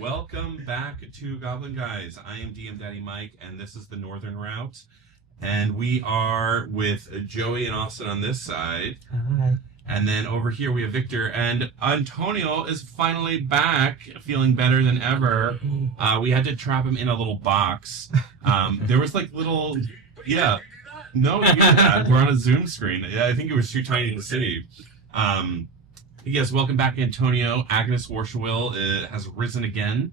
Welcome back to Goblin Guys. I am DM Daddy Mike, and this is the Northern Route. And we are with Joey and Austin on this side. Hi. And then over here we have Victor, and Antonio is finally back, feeling better than ever. We had to trap him in a little box. There was like little, yeah. No, you did that. We're on a Zoom screen. Yeah, I think it was too tiny to see. Yes, welcome back, Antonio. Agnes Warshawil has risen again,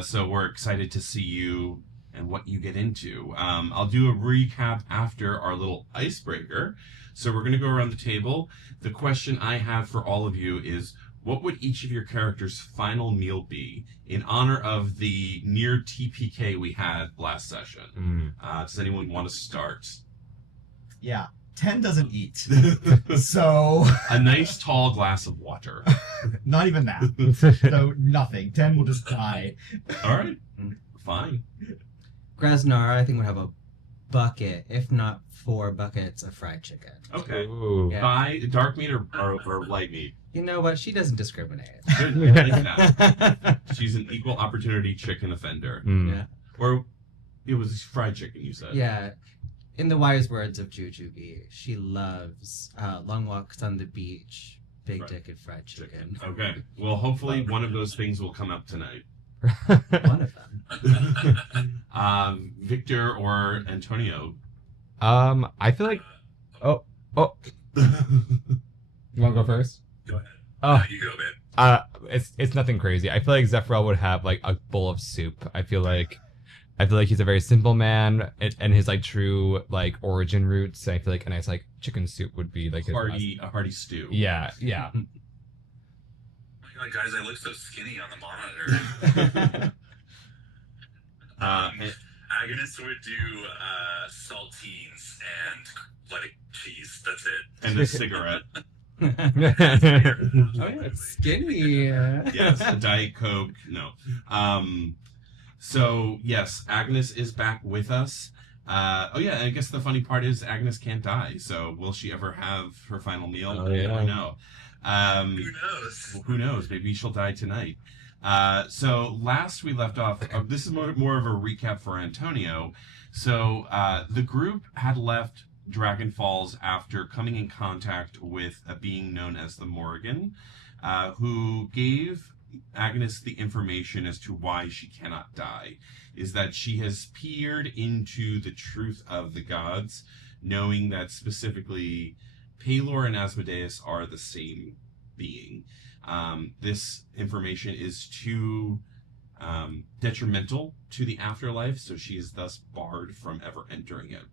so we're excited to see you and what you get into. I'll do a recap after our little icebreaker. So we're going to go around the table. The question I have for all of you is, what would each of your characters' final meal be in honor of the near TPK we had last session? Does anyone want to start? Yeah. 10 doesn't eat. So... A nice tall glass of water. Not even that. So nothing. 10 will just die. All right. Fine. Grasnara, I think, would have a bucket, if not 4 buckets of fried chicken. Okay. Ooh. Yeah. By dark meat or light meat? You know what? She doesn't discriminate. Good. I like that. She's an equal opportunity chicken offender. Yeah. Or it was fried chicken, you said. Yeah. In the wise words of Jujubee, she loves long walks on the beach, big Right. dick and fried chicken. Okay. Well, hopefully one of those things will come up tonight. One of them. Victor or Antonio? I feel like. Oh. You want to go first? Go ahead. Oh. You go, man. It's nothing crazy. I feel like Zephrel would have like a bowl of soup. I feel like he's a very simple man, and his like true like origin roots. I feel like a nice like chicken soup would be like his A hearty stew. Yeah. Oh my god, guys, I look so skinny on the monitor. Agnes would do saltines and like cheese. That's it. And a cigarette. Oh, yeah, it's skinny. Yes, a Diet Coke. No. So, yes, Agnes is back with us. Oh, yeah, I guess the funny part is Agnes can't die. So, will she ever have her final meal? Oh, yeah. I don't know. Who knows? Who knows? Maybe she'll die tonight. So, last we left off, this is more of a recap for Antonio. So, the group had left Dragon Falls after coming in contact with a being known as the Morrigan, who gave Agnes the information as to why she cannot die, is that she has peered into the truth of the gods, knowing that specifically Pelor and Asmodeus are the same being. This information is too detrimental to the afterlife, so she is thus barred from ever entering it.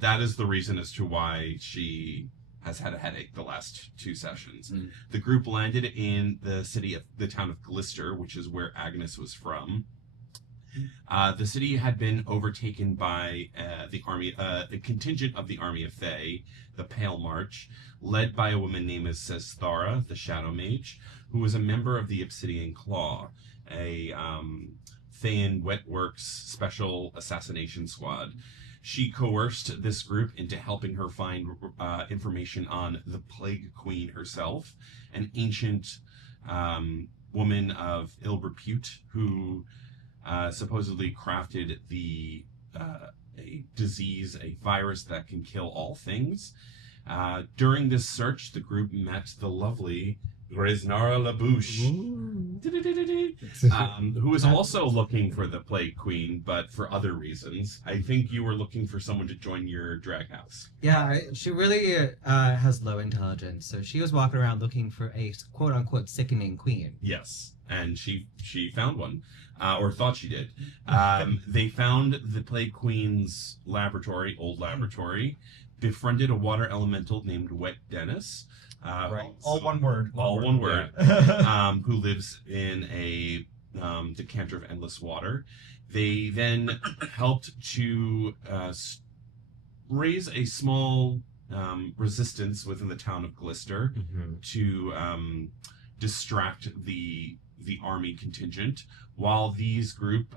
That is the reason as to why she has had a headache the last 2 sessions. The group landed in the town of Glister, which is where Agnes was from. The city had been overtaken by the contingent of the army of Fae, the Pale March, led by a woman named as Sesthara, the Shadow Mage, who was a member of the Obsidian Claw, a Thayan Wetworks special assassination squad. She coerced this group into helping her find information on the Plague Queen herself, an ancient woman of ill repute who supposedly crafted a disease, a virus that can kill all things. During this search, the group met the lovely Grasnara Labouche, who is also looking for the Plague Queen, but for other reasons. I think you were looking for someone to join your drag house. Yeah, she really has low intelligence, so she was walking around looking for a quote-unquote sickening queen. Yes, and she found one, or thought she did. They found the Plague Queen's old laboratory, befriended a water elemental named Wet Dennis. Right. All one word. All one word. Who lives in a decanter of endless water. They then helped to raise a small resistance within the town of Glister to distract the army contingent, while these group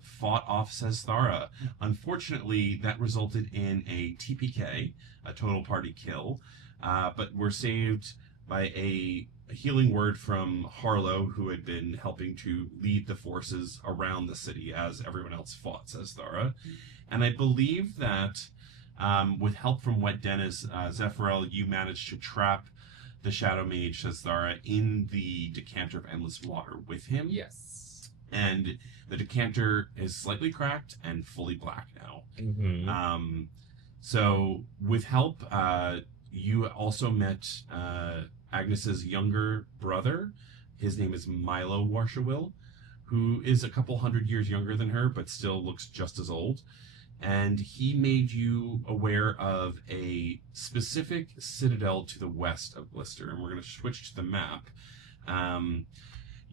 fought off Sesthara. Unfortunately, that resulted in a TPK, a total party kill, but were saved by a healing word from Harlow, who had been helping to lead the forces around the city as everyone else fought, says Thara. And I believe that with help from Wet Dennis, Zephyral, you managed to trap the Shadow Mage, says Thara, in the decanter of endless water with him. Yes. And the decanter is slightly cracked and fully black now. Mm-hmm. So with help, you also met Agnes's younger brother. His name is Milo Warshawill, who is a couple hundred years younger than her, but still looks just as old. And he made you aware of a specific citadel to the west of Blister. And we're going to switch to the map.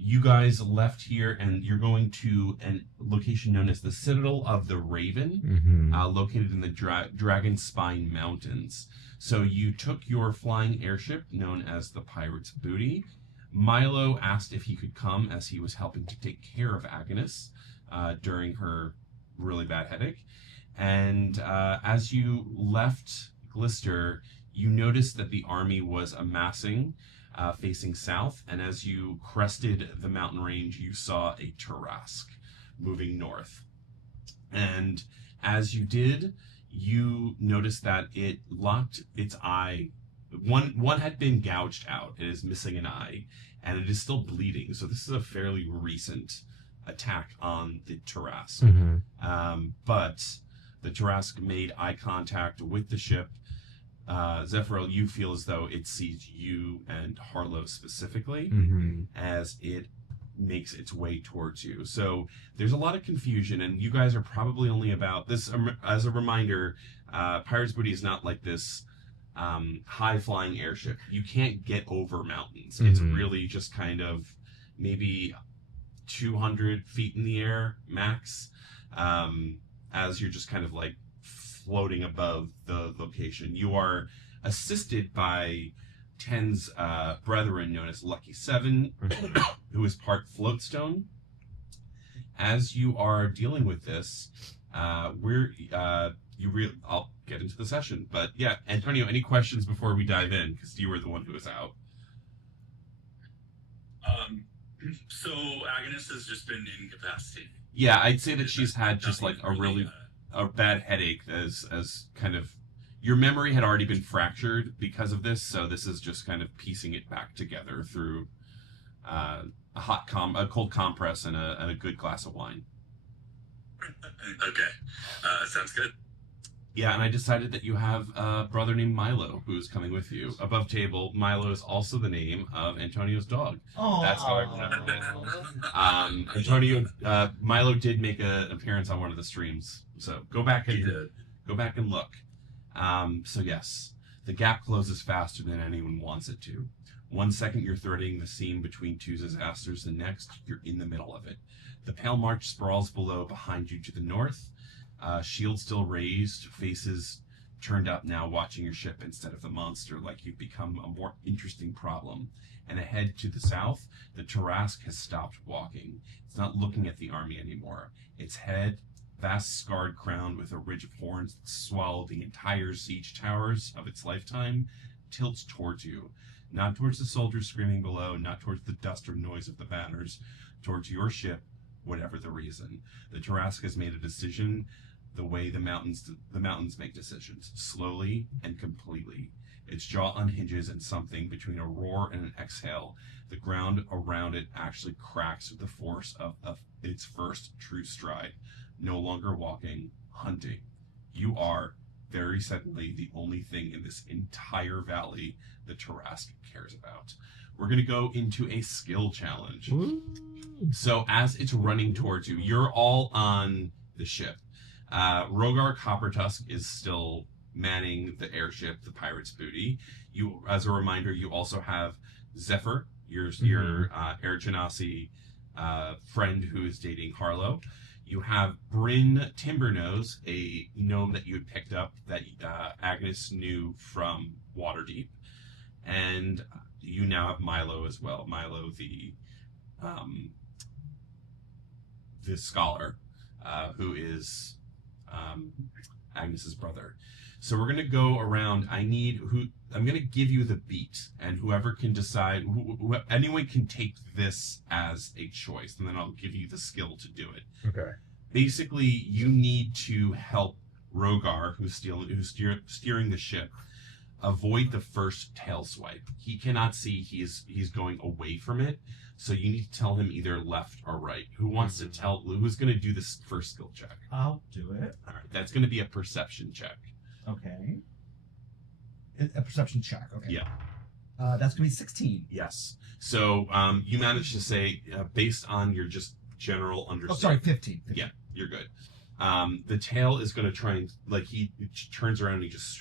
You guys left here, and you're going to a location known as the Citadel of the Raven, Mm-hmm. located in the Dragon Spine Mountains. So you took your flying airship, known as the Pirate's Booty. Milo asked if he could come, as he was helping to take care of Agnes during her really bad headache. And as you left Glister, you noticed that the army was amassing facing south, and as you crested the mountain range, you saw a Tarrasque moving north. And as you did, you noticed that it locked its eye. One had been gouged out. It is missing an eye, and it is still bleeding. So this is a fairly recent attack on the Tarrasque. Mm-hmm. But the Tarrasque made eye contact with the ship. Zephyral, you feel as though it sees you and Harlow specifically Mm-hmm. as it makes its way towards you. So there's a lot of confusion, and you guys are probably only about this. As a reminder, Pirate's Booty is not like this high-flying airship. You can't get over mountains. It's Mhm. really just kind of maybe 200 feet in the air max, as you're just kind of like floating above the location. You are assisted by Ten's brethren, known as Lucky Seven, who is part floatstone. As you are dealing with this, I'll get into the session. But yeah, Antonio, any questions before we dive in? Because you were the one who was out. So Agnes has just been incapacitated. Yeah, I'd say that she's had just like Nothing a really really, a bad headache as kind of your memory had already been fractured because of this, so this is just kind of piecing it back together through a cold compress and a good glass of wine. Okay, sounds good. Yeah, and I decided that you have a brother named Milo who's coming with you. Above table, Milo is also the name of Antonio's dog. Oh, That's how I remember it. Milo did make an appearance on one of the streams, so go back He and did. look. So yes, the gap closes faster than anyone wants it to. 1 second you're threading the seam between two disasters, the next you're in the middle of it. The Pale March sprawls below behind you to the north. Shield still raised, faces turned up now, watching your ship instead of the monster, like you've become a more interesting problem. And ahead to the south, the Tarrasque has stopped walking. It's not looking at the army anymore. Its head, vast scarred crown with a ridge of horns that swallow the entire siege towers of its lifetime, tilts towards you. Not towards the soldiers screaming below, not towards the dust or noise of the banners, towards your ship, whatever the reason. The Tarrasque has made a decision the way the mountains make decisions, slowly and completely. Its jaw unhinges, and something between a roar and an exhale, the ground around it actually cracks with the force of its first true stride. No longer walking, hunting. You are, very suddenly, the only thing in this entire valley the Tarrasque cares about. We're going to go into a skill challenge. Woo. So as it's running towards you, you're all on the ship. Rogar Coppertusk is still manning the airship, the Pirate's Booty. You, as a reminder, you also have Zephyr, your Air Genasi friend who is dating Harlow. You have Bryn Timbernose, a gnome that you had picked up that Agnes knew from Waterdeep. And you now have Milo as well. Milo, the scholar, who is Agnes's brother. So we're gonna go around. I'm gonna give you the beat, and whoever can decide, anyone can take this as a choice, and then I'll give you the skill to do it. Okay. Basically, you need to help Rogar, who's steering the ship, avoid the first tail swipe. He cannot see he's going away from it, so you need to tell him either left or right. Who's going to do this first skill check? I'll do it. All right, that's going to be a perception check. Okay. A perception check. Okay. Yeah. That's gonna be 16. Yes. So you managed to say, based on your just general Oh, understanding. sorry, 15. Yeah, you're good. The tail is going to try and, like, he turns around and he just,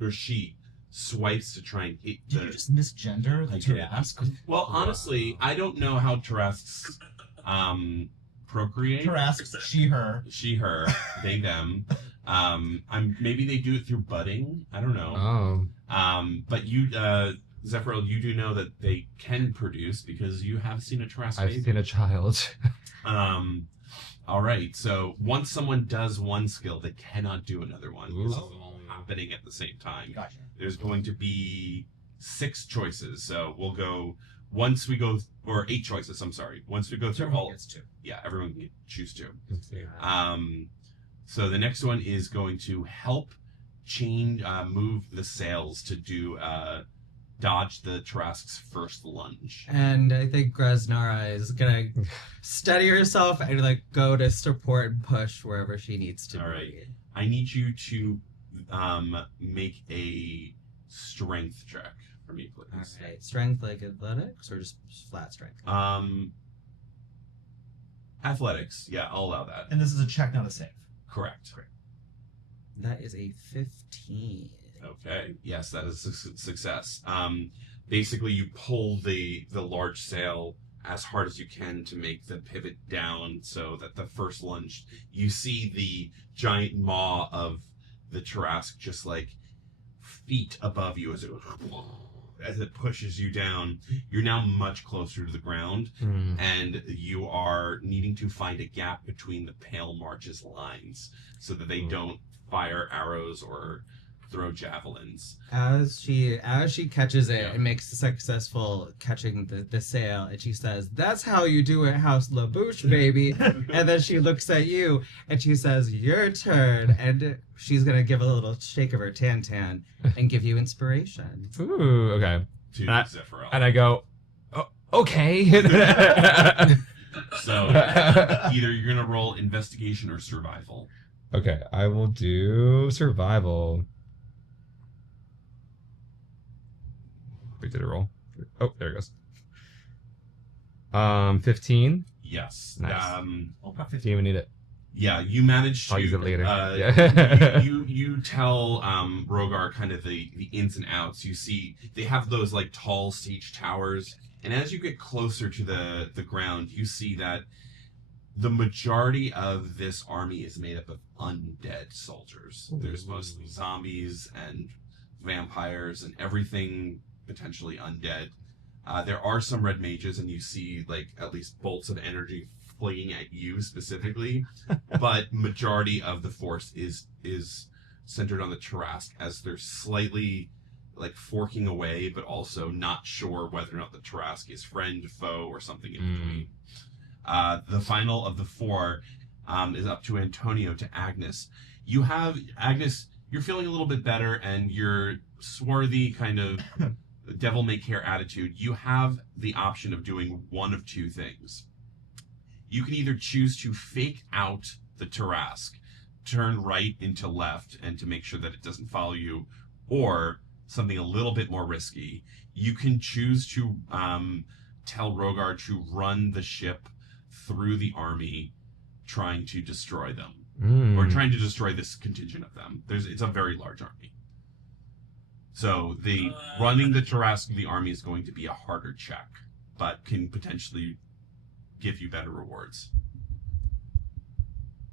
or she swipes to try and hit Did you just misgender the I did. Tarrasque? Well, honestly, I don't know how Tarrasques procreate. Tarrasque, she, her. She, her, they, them. Maybe they do it through budding. I don't know. Oh. But you, Zephyr, you do know that they can produce because you have seen a Tarrasque I've baby. seen a child. All right. So once someone does one skill, they cannot do another one. This is Ooh. all happening at the same time. Gotcha. There's going to be 6 choices. So we'll go or 8 choices. I'm sorry. Once we go through Everyone all, gets 2. yeah, everyone can choose 2. Let's see. So the next one is going to help move the sails to do dodge the Tarrasque's first lunge. And I think Graznara is gonna steady herself and like go to support and push wherever she needs to. All be. right. I need you to make a strength check for me, All please. right. Strength like athletics or just flat strength? Athletics. Yeah, I'll allow that. And this is a check, not a save. Correct. That is a 15. Okay. Yes, that is a success. Basically, you pull the large sail as hard as you can to make the pivot down so that the first lunge, you see the giant maw of the Tarrasque just like feet above you as it pushes you down. You're now much closer to the ground, and you are needing to find a gap between the Pale March's lines so that they don't fire arrows or throw javelins. As she catches it Yeah. and makes a successful catching the sail, and she says, "That's how you do it, House LaBouche, baby." And then she looks at you and she says, "Your turn." And she's gonna give a little shake of her tan and give you inspiration. Ooh, okay. To And I- Zephyr. And I go, oh, okay. So either you're gonna roll investigation or survival. Okay, I will do survival. Wait, did it roll? Oh, there it goes. 15. Yes. Nice. Oh, about Do 15. you even need it? Yeah, you managed to. I'll use it later. Yeah. you tell Rogar kind of the ins and outs. You see they have those like tall siege towers, and as you get closer to the ground, you see that the majority of this army is made up of undead soldiers. There's mostly zombies and vampires and everything potentially undead. There are some red mages, and you see like at least bolts of energy flinging at you specifically, but majority of the force is centered on the Tarrasque, as they're slightly like forking away, but also not sure whether or not the Tarrasque is friend, foe, or something in between. The final of the 4 is up to Antonio to Agnes. Agnes, you're feeling a little bit better, and your swarthy kind of devil may care attitude. You have the option of doing one of 2 things. You can either choose to fake out the Tarrasque, turn right into left, and to make sure that it doesn't follow you, or something a little bit more risky. You can choose to tell Rogar to run the ship through the army, trying to destroy them, or trying to destroy this contingent of them. It's a very large army. So the running the Tarrasque of the army is going to be a harder check, but can potentially give you better rewards.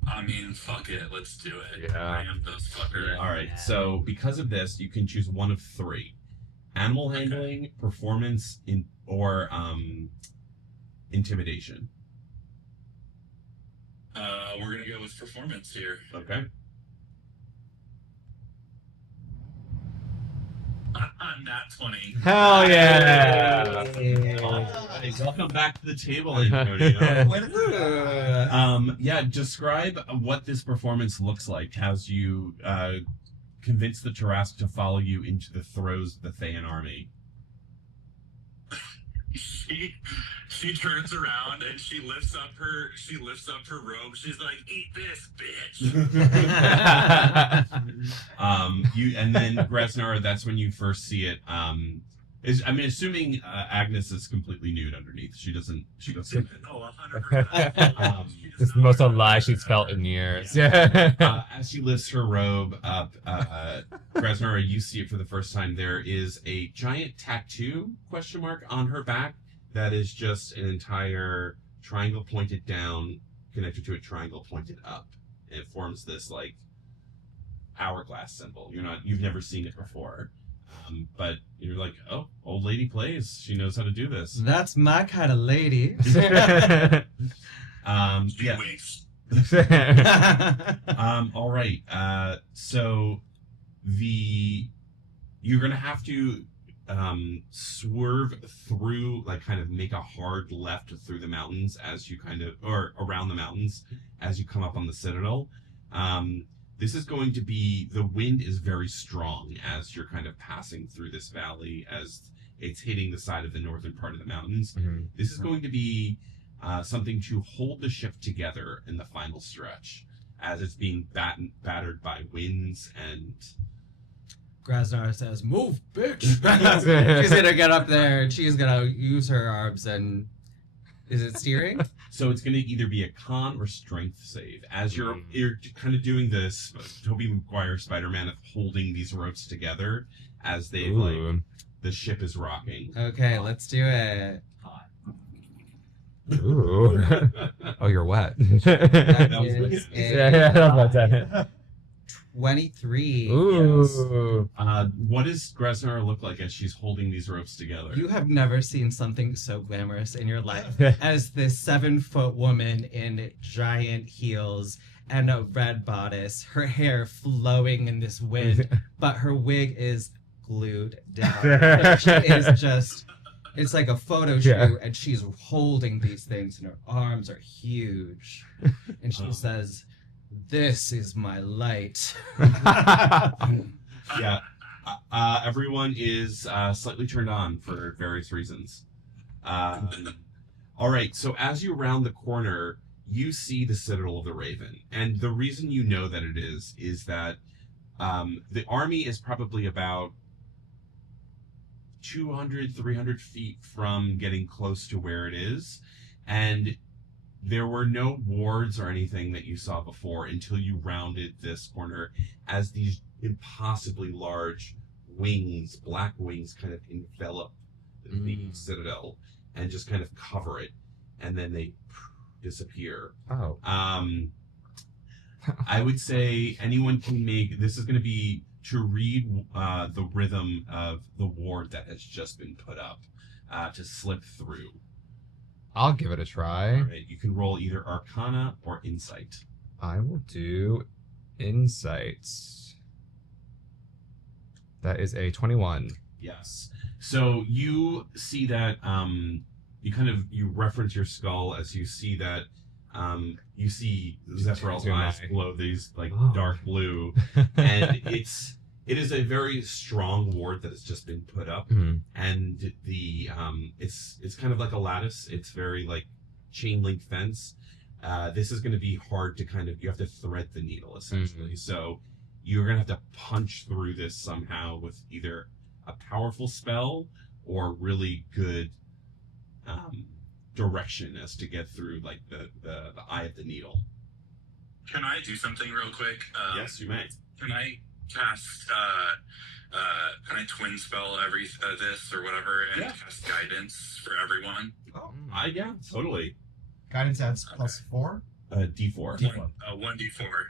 I mean, fuck it, let's do it. Yeah. Ram those fuckers. All right. So because of this, you can choose one of 3: animal handling, performance, or intimidation. We're gonna go with performance here. Okay. Nat 20. Hell yeah! Alright, welcome back to the table, Antonio. Ooh. Yeah, describe what this performance looks like as you convince the Tarrasque to follow you into the throes of the Thayan army. She turns around and she lifts up her robe. She's like, "Eat this, bitch." And then Gresnar, that's when you first see it. Assuming Agnes is completely nude underneath. She doesn't. Oh, 100%. This is the most alive she's felt in years. Yeah. As she lifts her robe up, Gresnar, you see it for the first time. There is a giant tattoo on her back that is just an entire triangle pointed down, connected to a triangle pointed up. And it forms this like hourglass symbol. You've never seen it before. But you're like, oh, old lady plays. She knows how to do this. That's my kind of lady. Yeah. Wings. All right. So you're gonna have to swerve through, like, kind of make a hard left through the mountains or around the mountains as you come up on the Citadel. This is going to be, the wind is very strong as you're kind of passing through this valley as it's hitting the side of the northern part of the mountains. Mm-hmm. This is going to be something to hold the ship together in the final stretch as it's being battered by winds and... Grasnar says, "Move, bitch!" She's gonna get up there and she's gonna use her arms and... Is it steering? So it's going to either be a con or strength save. As you're kind of doing this, Tobey Maguire Spider-Man of holding these ropes together as they the ship is rocking. Okay, let's do it. Ooh. Oh, you're wet. That was is Yeah, that was that. 23. Ooh. What does Gresnar look like as she's holding these ropes together? You have never seen something so glamorous in your life as this 7-foot woman in giant heels and a red bodice, her hair flowing in this wind, but her wig is glued down. She is just, it's like a photo shoot, and she's holding these things, and her arms are huge. And she says, "This is my light." Yeah. Everyone is slightly turned on for various reasons. All right, so as you round the corner, you see the Citadel of the Raven. And the reason you know that it is that the army is probably about 200, 300 feet from getting close to where it is. And there were no wards or anything that you saw before until you rounded this corner as these impossibly large wings, black wings, kind of envelop the Citadel and just kind of cover it, and then they disappear. Oh. I would say anyone can make, this is going to be to read the rhythm of the ward that has just been put up to slip through. I'll give it a try. All right, you can roll either Arcana or Insight. I will do Insights. That is a 21. Yes. So you see that you reference your skull as you see that you see Zephyrel's eyes glow these dark blue, and it is a very strong ward that has just been put up, and the it's kind of like a lattice. It's very like chain link fence. This is going to be hard to you have to thread the needle essentially. So you're going to have to punch through this somehow with either a powerful spell or really good direction as to get through the eye of the needle. Can I do something real quick? Yes, you may. Can I cast can I twin spell this or whatever and cast guidance for everyone? Oh, yeah, totally. Guidance adds +4? D4. 1d4.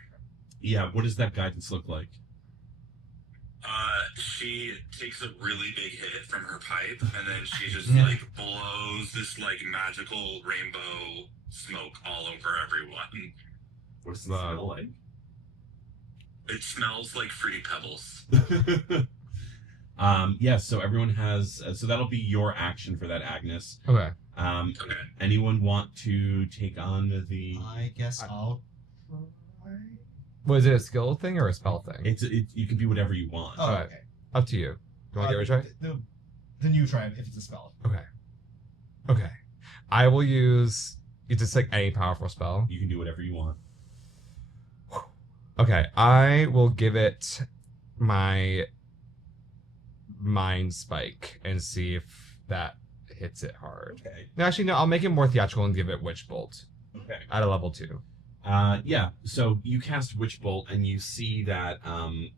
Yeah, what does that guidance look like? She takes a really big hit from her pipe, and then she just blows this magical rainbow smoke all over everyone. What does it smell like? It smells like Fruity Pebbles. Yeah, so everyone has... so that'll be your action for that, Agnes. Okay. Okay. Anyone want to take on the... I guess I'll try. Was it a skill thing or a spell thing? You can be whatever you want. Oh, Alright. okay. Up to you. Do you want to give it a try? Then you try it if it's a spell. Okay. Okay. I will use... It's just like any powerful spell. You can do whatever you want. Okay. I will give it my Mind Spike and see if that hits it hard. Okay. No, actually, no. I'll make it more theatrical and give it Witch Bolt Okay. at a level 2. Yeah. So you cast Witch Bolt, and you see that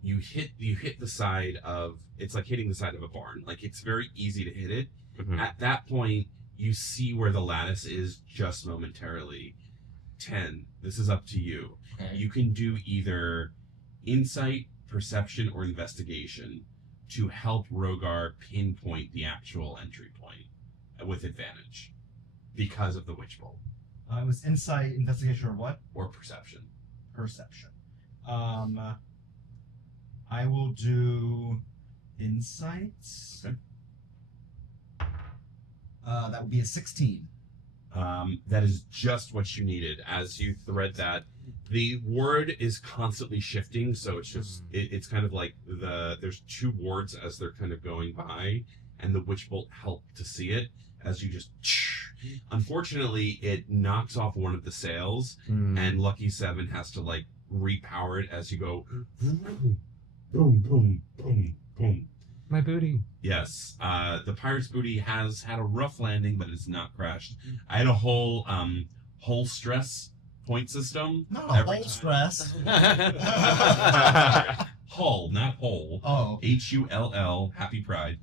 you hit the side of... It's like hitting the side of a barn. Like, it's very easy to hit it. Mhm. At that point, you see where the lattice is just momentarily. 10. This is up to you. Okay. You can do either insight, perception, or investigation to help Rogar pinpoint the actual entry point with advantage because of the Witch Bolt. It was insight, investigation, or what? Or perception. Perception. I will do insights. Okay. That would be a 16. That is just what you needed. As you thread that, the ward is constantly shifting, so it's just it's kind of like there's 2 wards as they're kind of going by, and the Witch Bolt helped to see it as you just... Unfortunately, it knocks off one of the sails, and Lucky 7 has to like repower it as you go boom, boom, boom, boom. My booty. Yes, the pirate's booty has had a rough landing, but it's not crashed. I had a whole stress point system. Not a every whole time. stress. Hull, not whole. Oh. Hull. Happy Pride.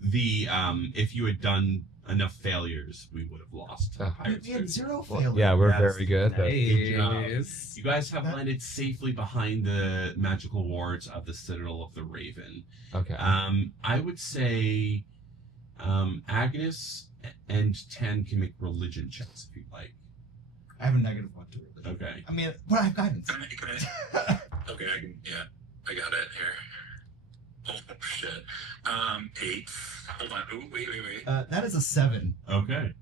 If you had done enough failures, we would have lost. Pirate's We had booty. 0 Well, failures. yeah, we're Yes. very good. Good job. Nice. You guys have landed safely behind the magical wards of the Citadel of the Raven. Okay. I would say Agnes and 10 can make religion checks if you'd like. I have a -1 to religion. Okay. I mean, but I have guidance. Can I, okay, I got it here. Oh shit. 8. Hold on. Ooh, wait. That is a 7. Okay.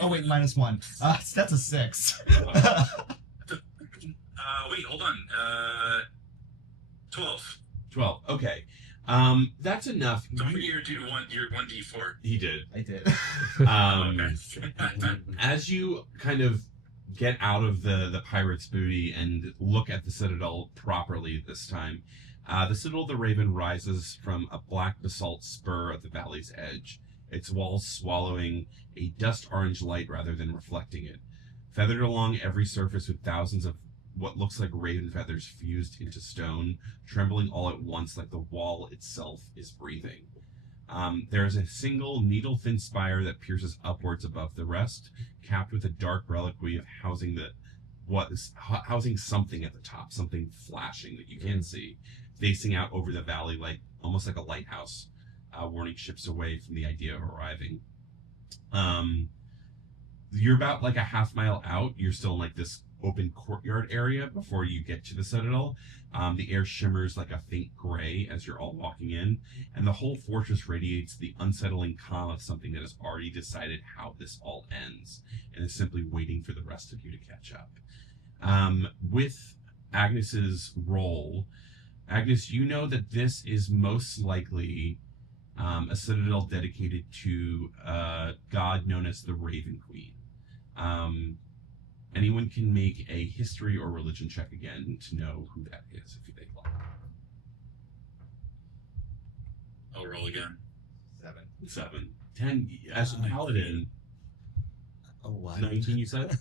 Oh wait, -1. That's a 6. Wait, hold on. 12. 12. Okay. That's enough. Don't forget your 1d4. He did. I did. Okay. As you kind of get out of the pirate's booty and look at the Citadel properly this time, the Citadel of the Raven rises from a black basalt spur at the valley's edge, its walls swallowing a dust orange light rather than reflecting it. Feathered along every surface with thousands of what looks like raven feathers fused into stone, trembling all at once like the wall itself is breathing. There is a single needle-thin spire that pierces upwards above the rest, capped with a dark reliquary of housing something at the top, something flashing that you can't see, facing out over the valley like almost like a lighthouse, warning ships away from the idea of arriving. You're about like a half mile out. You're still in like this open courtyard area before you get to the Citadel. The air shimmers like a faint gray as you're all walking in, and the whole fortress radiates the unsettling calm of something that has already decided how this all ends and is simply waiting for the rest of you to catch up. With Agnes's role, Agnes, you know that this is most likely a citadel dedicated to a god known as the Raven Queen. Anyone can make a history or religion check again to know who that is if they'd like. I'll roll again. 7. 10. As a paladin, A 1. 19 you said?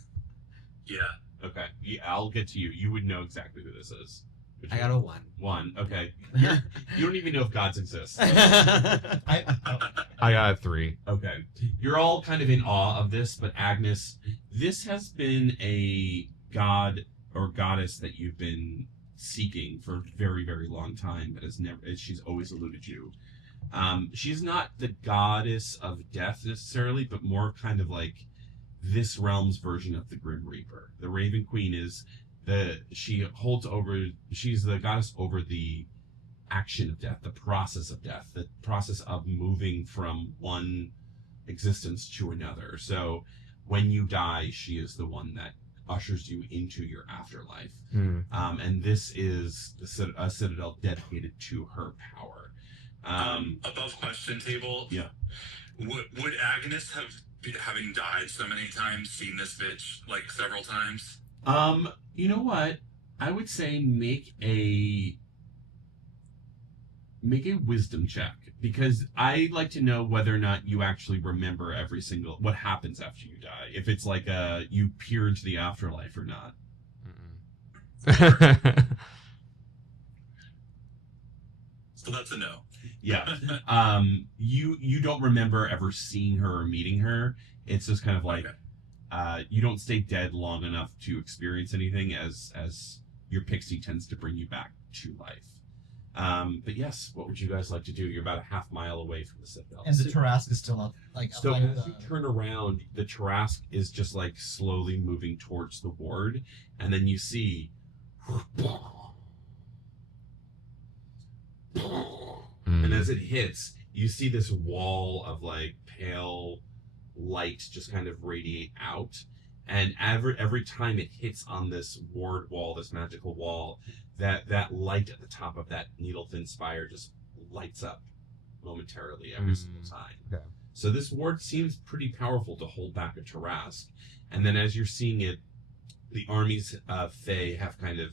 Yeah. Okay. Yeah, I'll get to you. You would know exactly who this is. I got a 1. 1. Okay. You don't even know if gods exist. I got a 3. Okay. You're all kind of in awe of this, but Agnes, this has been a god or goddess that you've been seeking for a very, very long time, but she's always eluded you. She's not the goddess of death necessarily, but more kind of like this realm's version of the Grim Reaper. The Raven Queen is She's the goddess over the action of death, the process of death, the process of moving from one existence to another. So when you die, she is the one that ushers you into your afterlife. And this is a citadel dedicated to her power. Above question table. Yeah. Would Agnes having died so many times, seen this bitch like several times? You know what? I would say make a wisdom check, because I like to know whether or not you actually remember every single what happens after you die. If it's like you peer into the afterlife or not. So that's a no. Yeah. You don't remember ever seeing her or meeting her. It's just kind of like you don't stay dead long enough to experience anything, as your pixie tends to bring you back to life. But yes, what would you guys like to do? You're about a half mile away from the Citadel. And the Tarrasque is still up, like So up as you turn around, the Tarrasque is just like slowly moving towards the ward, and then you see and as it hits, you see this wall of like pale light just kind of radiate out, and every time it hits on this ward wall, this magical wall, that light at the top of that needle thin spire just lights up momentarily every single time. Okay. So this ward seems pretty powerful to hold back a Tarrasque. And then as you're seeing it, the armies of Fae have kind of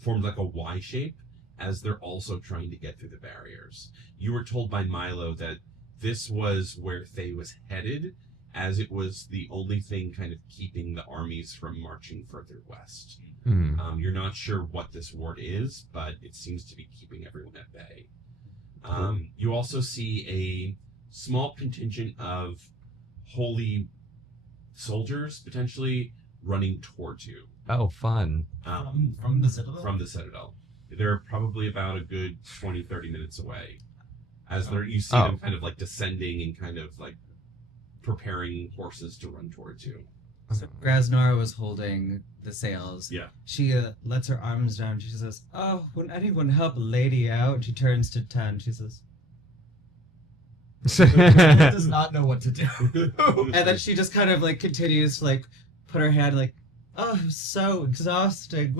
formed like a Y shape, as they're also trying to get through the barriers. You were told by Milo that this was where Fae was headed, as it was the only thing kind of keeping the armies from marching further west. You're not sure what this ward is, but it seems to be keeping everyone at bay. You also see a small contingent of holy soldiers potentially running towards you. Oh, fun. from the Citadel? From the Citadel. They're probably about a good 20-30 minutes away. As you see them kind of like descending and kind of like preparing horses to run towards you. So Grasnora was holding the sails. Yeah. She lets her arms down. She says, "Oh, would anyone help a lady out?" She turns to 10. She says, does not know what to do. and then she just kind of like continues to like put her hand like, "Oh, I'm so exhausting.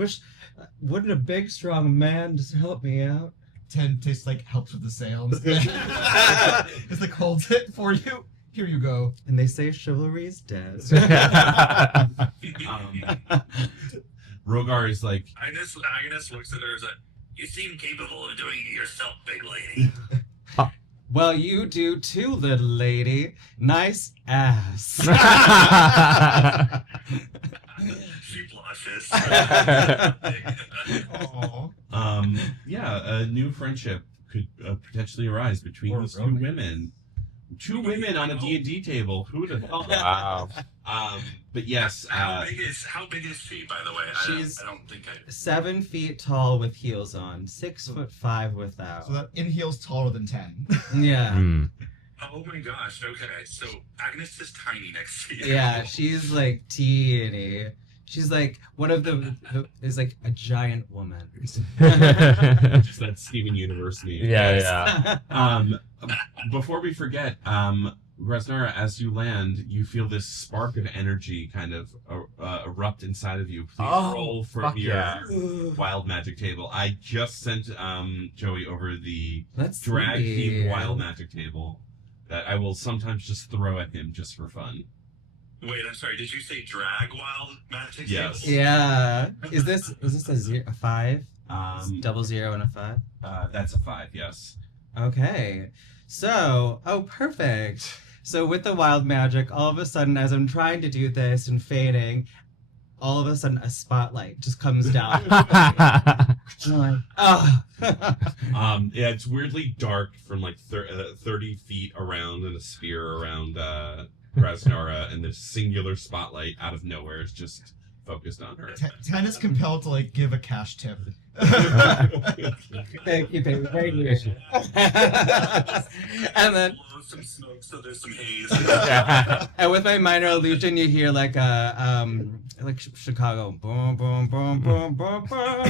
Wouldn't a big strong man just help me out?" 10 tastes like helps with the sails. It's like holds it for you. Here you go. And they say chivalry's dead. Rogar is like, Agnes looks at her and says, "You seem capable of doing it yourself, big lady." Well, you do too, little lady. Nice ass. She blushes. Aww. yeah, a new friendship could potentially arise between Or these two romance. women. Two women on a D&D table. Who would have thought? Wow. But yes, How big is she, by the way? She's- I don't think I. 7 feet tall with heels on. 6'5" without. So that in heels taller than 10. Yeah. Oh my gosh. Okay, so Agnes is tiny next to you. Yeah, she's like teeny. She's like one of is like a giant woman. just that Steven Universe meme. Yeah. Before we forget, Grasnara, as you land, you feel this spark of energy kind of erupt inside of you. Please roll from fuck your yeah. wild magic table. I just sent Joey over the Let's drag-themed see. wild magic table that I will sometimes just throw at him just for fun. Wait, I'm sorry. Did you say drag wild magic? Yes. table? Yeah. Is this a 5? 00 and a 5? That's a 5, yes. Okay. So, perfect. So with the wild magic, all of a sudden, as I'm trying to do this and fading, all of a sudden a spotlight just comes down. I'm like, oh. Yeah, it's weirdly dark from like 30 feet around in a sphere around Grasnara, and this singular spotlight out of nowhere is just focused on her. 10 is compelled to like give a cash tip. Thank you, baby. Right here. And then some smoke, so there's some haze. And with my minor illusion, you hear like a like Chicago, boom, boom, boom, boom, boom, boom.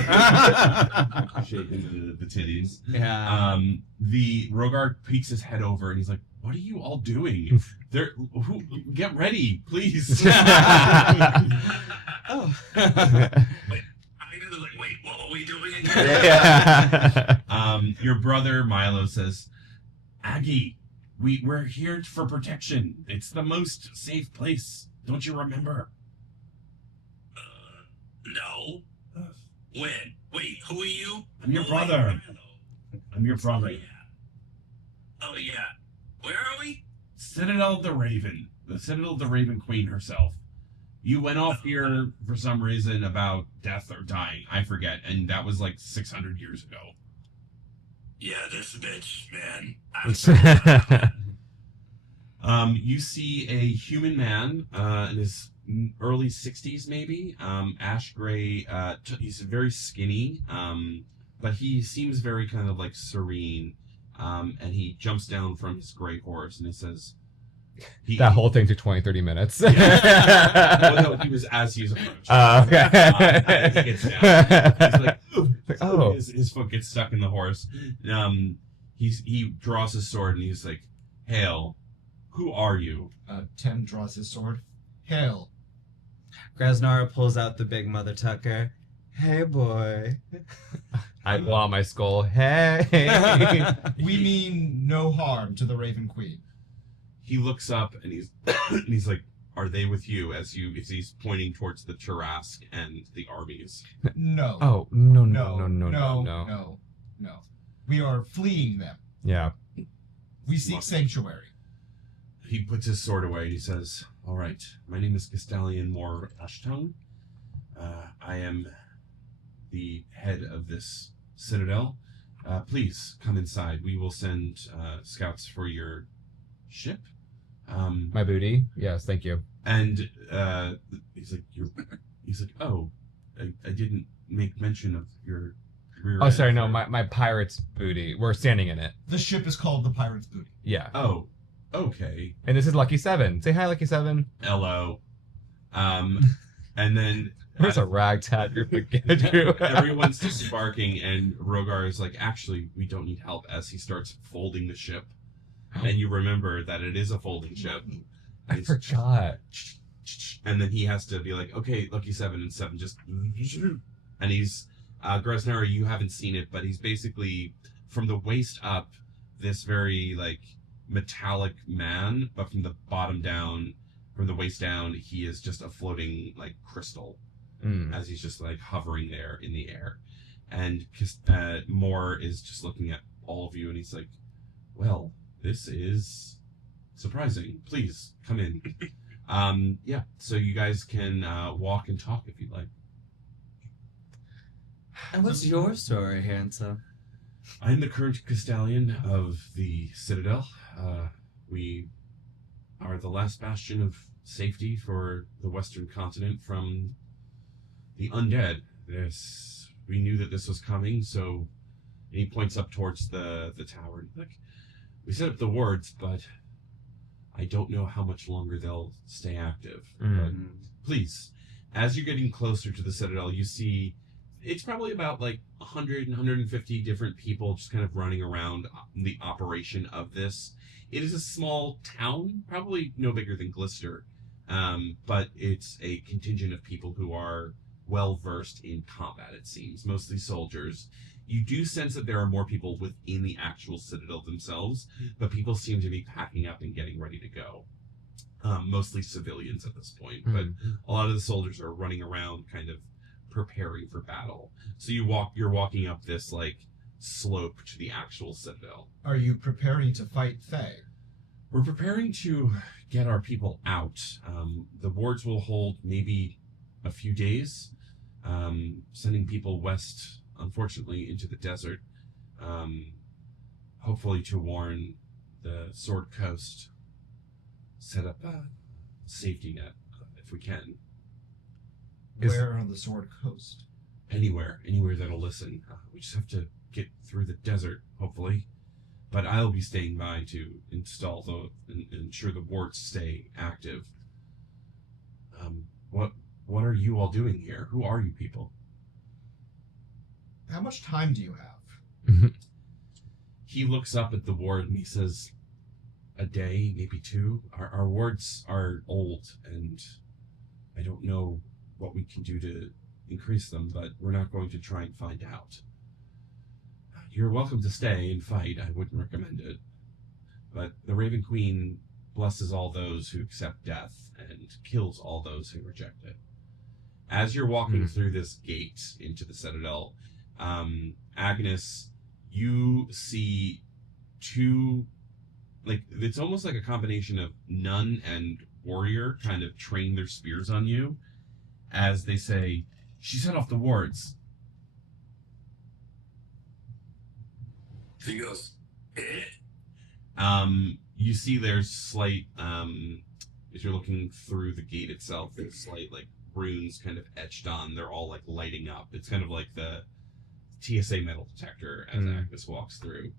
Shaking the titties. Yeah. The Rogar peeks his head over and he's like, "What are you all doing? Get ready, please." Oh. Wait, what are we doing? Your brother Milo says, "Aggie, we're here for protection. It's the most safe place. Don't you remember?" No. When? Wait, who are you? I'm your brother. I'm your Oh brother. yeah. Oh yeah. Where are we? Citadel of the Raven. The Citadel of the Raven Queen herself. You went off here for some reason about death or dying. I forget. And that was like 600 years ago. Yeah, this bitch, man. You see a human man in his early 60s, maybe. Ash gray. He's very skinny, but he seems very kind of like serene. And he jumps down from his gray horse and he says, That whole thing took 20-30 minutes. Well, no, he was as he's approaching. Okay. As he gets down, he's like, oh. His foot gets stuck in the horse. He draws his sword and he's like, "Hail, who are you?" Tim draws his sword. Hail. Grasnara pulls out the big mother tucker. Hey, boy. I blow out my skull. Hey. We mean no harm to the Raven Queen. He looks up and he's like, "Are they with you?" As he's pointing towards the Tarrasque and the armies. No. Oh, no. No. We are fleeing them. Yeah. We seek sanctuary. He puts his sword away and he says, "All right, my name is Castalion Mor Ashtung. I am the head of this citadel. Please come inside. We will send scouts for your ship." My booty? Yes, thank you. And he's like, "Oh, I didn't make mention of your rear Oh, end." sorry, no, my pirate's booty. We're standing in it. The ship is called the Pirate's Booty. Yeah. Oh, okay. And this is Lucky 7. Say hi, Lucky 7. Hello. And then There's a ragtag group of Gadru. everyone's just barking, and Rogar is like, "Actually, we don't need help," as he starts folding the ship. And you remember that it is a folding ship. I forgot. And then he has to be like, "Okay, Lucky 7," and 7 just... And he's... Grasnara, you haven't seen it, but he's basically, from the waist up, this very, like, metallic man, but from the bottom down, from the waist down, he is just a floating, like, crystal. As he's just, like, hovering there in the air. And Moore is just looking at all of you, and he's like, "Well, this is surprising. Please, come in." Yeah, so you guys can walk and talk if you'd like. And what's your story, handsome? I'm the current Castalion of the Citadel. We are the last bastion of safety for the Western continent from the undead. We knew that this was coming, so... And he points up towards the tower. Like, we set up the wards, but I don't know how much longer they'll stay active. But please, as you're getting closer to the Citadel, you see it's probably about like 100 and 150 different people just kind of running around the operation of this. It is a small town, probably no bigger than Glister, but it's a contingent of people who are well versed in combat, it seems, mostly soldiers. You do sense that there are more people within the actual Citadel themselves, but people seem to be packing up and getting ready to go. Mostly civilians at this point, but a lot of the soldiers are running around kind of preparing for battle. So you're walking up this like slope to the actual Citadel. Are you preparing to fight Fae? We're preparing to get our people out. The wards will hold maybe a few days, sending people west, unfortunately, into the desert, hopefully to warn the Sword Coast, set up a safety net, if we can. Where on the Sword Coast? Anywhere that'll listen. We just have to get through the desert, hopefully. but I'll be staying by to install and ensure the wards stay active. What are you all doing here? Who are you people? How much time do you have? He looks up at the ward and he says, a day, maybe two. Our wards are old, and I don't know what we can do to increase them, but we're not going to try and find out. You're welcome to stay and fight. I wouldn't recommend it. But the Raven Queen blesses all those who accept death and kills all those who reject it. As you're walking through this gate into the Citadel, Agnes, you see two, like, it's almost like a combination of nun and warrior kind of train their spears on you as they say, she set off the wards. She goes, eh? You see there's slight, as you're looking through the gate itself, there's slight, like, runes kind of etched on. They're all, like, lighting up. It's kind of like the TSA metal detector as Agnes walks through.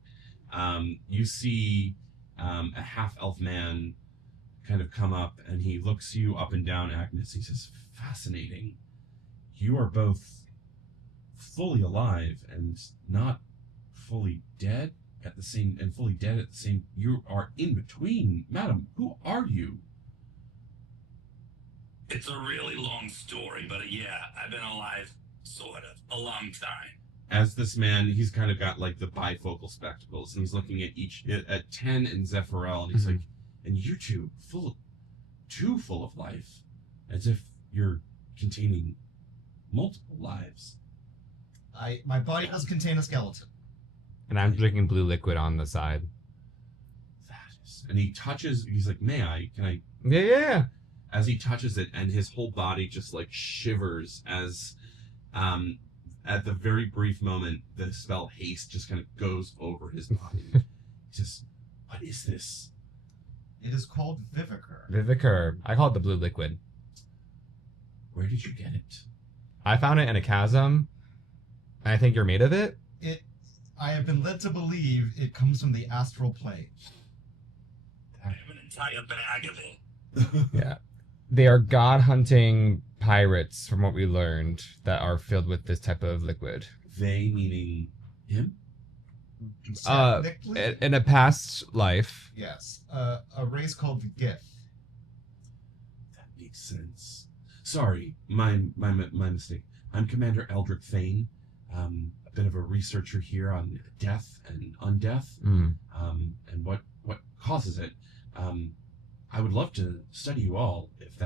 You see a half-elf man kind of come up, and he looks you up and down, Agnes. He says, fascinating. You are both fully alive and not fully dead at the same, and fully dead at the same. You are in between. Madam, who are you? It's a really long story, but yeah, I've been alive, sort of, a long time. As this man, he's kind of got like the bifocal spectacles, and he's looking at Ten and Zephyral, and he's like, and you two, full of life, as if you're containing multiple lives. My body doesn't contain a skeleton. And I'm drinking blue liquid on the side. That is, and he touches. He's like, "May I? Can I?" Yeah. As he touches it, and his whole body just like shivers as, at the very brief moment, the spell haste just kind of goes over his body. He says, "What is this?" It is called Vivicar. Vivicar. I call it the blue liquid. Where did you get it? I found it in a chasm. And I think you're made of it. I have been led to believe it comes from the astral plane. I have an entire bag of it. Yeah. They are god-hunting pirates, from what we learned, that are filled with this type of liquid. They meaning him? Technically, In a past life. yes. A race called the Gith. That makes sense. Sorry, my mistake. I'm Commander Eldrick Thane. A bit of a researcher here on death and undeath, and what causes it. I would love to study you all if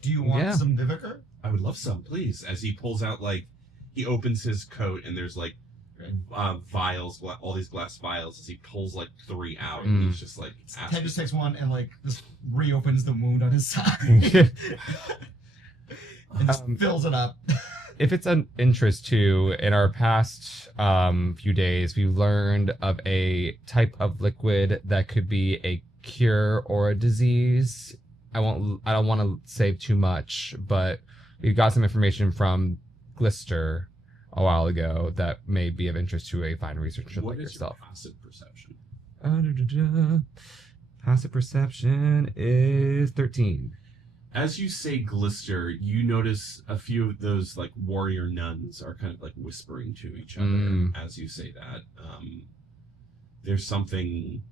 Do you want some Vivicar? I would love some, please. As he pulls out, like, he opens his coat and there's like vials, all these glass vials. As he pulls like 3 out, and he's just like, Ted just takes one and like just reopens the wound on his side. And just fills it up. If it's an interest too, in our past few days, we've learned of a type of liquid that could be a cure or a disease. I don't want to say too much, but we got some information from Glister a while ago that may be of interest to a fine researcher what like is yourself. Your passive perception? Passive perception is 13. As you say Glister, you notice a few of those like warrior nuns are kind of like whispering to each other as you say that. There's something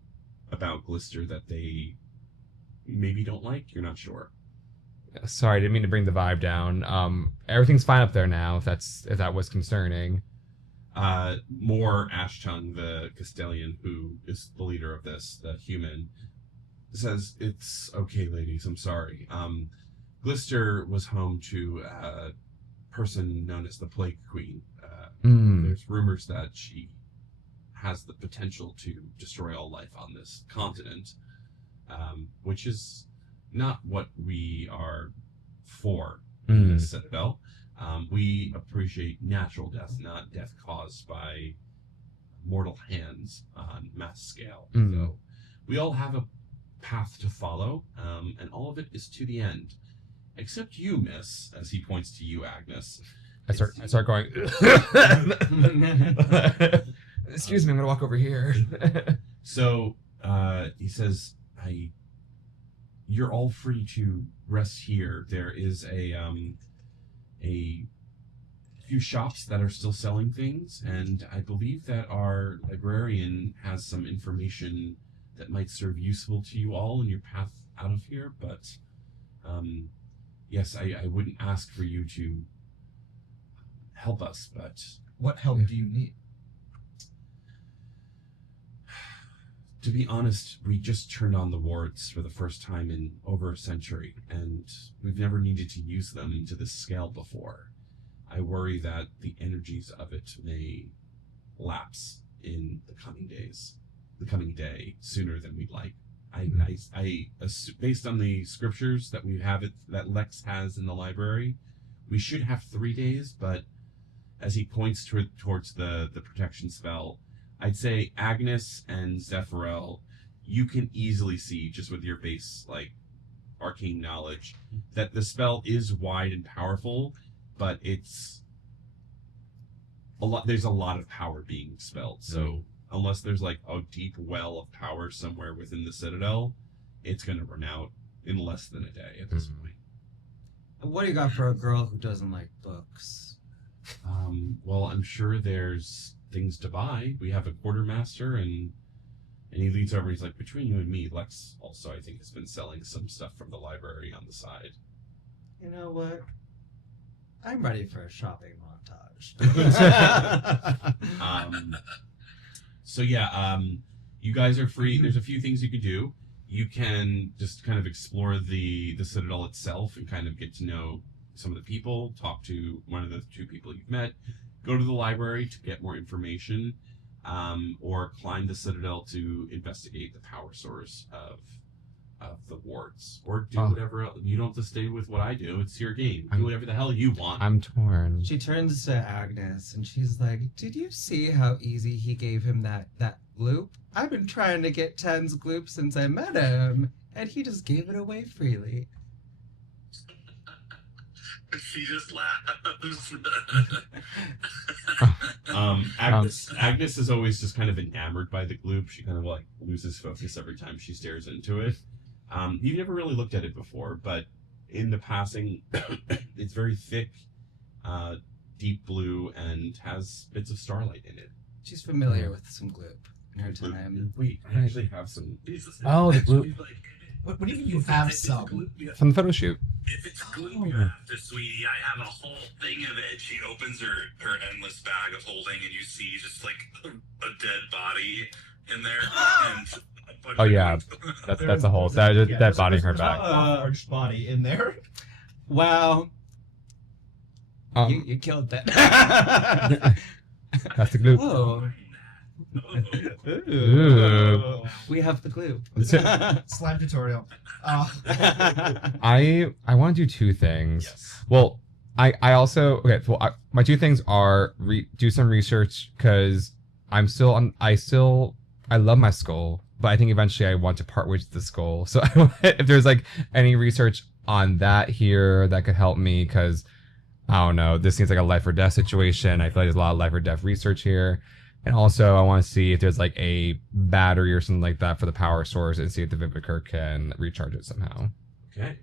about Glister that they maybe don't like. You're not sure. Sorry, I didn't mean to bring the vibe down. Everything's fine up there now, if that was concerning. More Ashtung, the Castellan, who is the leader of this, the human, says, "It's okay, ladies, I'm sorry. Glister was home to a person known as the Plague Queen. There's rumors that she has the potential to destroy all life on this continent, which is not what we are for in the Citadel. We appreciate natural death, not death caused by mortal hands on mass scale. So we all have a path to follow, and all of it is to the end. Except you, miss," as he points to you, Agnes. I start going. Excuse me, I'm gonna walk over here. So he says, you're all free to rest here. There is a few shops that are still selling things, and I believe that our librarian has some information that might serve useful to you all in your path out of here. But yes, I wouldn't ask for you to help us, but What help do you need? to be honest, we just turned on the wards for the first time in over a century, and we've never needed to use them to this scale before. I worry that the energies of it may lapse in the coming day, sooner than we'd like. Based on the scriptures that we have that Lex has in the library, we should have 3 days, but as he points towards the protection spell, I'd say Agnes and Zephyral, you can easily see, just with your base, like, arcane knowledge, that the spell is wide and powerful, but it's there's a lot of power being expelled. So unless there's, like, a deep well of power somewhere within the Citadel, it's going to run out in less than a day at this point. What do you got for a girl who doesn't like books? Well, I'm sure there's things to buy. We have a quartermaster, and he leads over. He's like, between you and me, Lex also, I think, has been selling some stuff from the library on the side. You know what? I'm ready for a shopping montage. So yeah, you guys are free. There's a few things you can do. You can just kind of explore the Citadel itself and kind of get to know some of the people, talk to one of the 2 people you've met, go to the library to get more information, or climb the Citadel to investigate the power source of the wards, or do whatever else. You don't have to stay with what I do. It's your game. Do whatever the hell you want. I'm torn. She turns to Agnes and she's like, did you see how easy he gave him that gloop? I've been trying to get Ten's gloop since I met him, and he just gave it away freely. She just laughs. Agnes is always just kind of enamored by the gloop. She kind of like loses focus every time she stares into it. You've never really looked at it before, but in the passing, it's very thick, deep blue, and has bits of starlight in it. She's familiar with some gloop in her time. Wait, I actually have some. Oh, the glue What do you mean you have some? from the photo shoot. If it's glue you have to, sweetie, I have a whole thing of it. She opens her endless bag of holding, and you see just like a dead body in there. And Oh yeah, that's a whole that body in her There's back. a large body in there. Wow. You killed that. That's the glue. Oh. Ooh. We have the glue. Slime tutorial. I want to do 2 things. Yes. Well, I also my 2 things are do some research, because I'm still on. I love my skull, but I think eventually I want to part ways with the skull. So if there's like any research on that here that could help me, because I don't know, this seems like a life or death situation. I feel like there's a lot of life or death research here. And also, I want to see if there's like a battery or something like that for the power source, and see if the Viviker can recharge it somehow. Okay.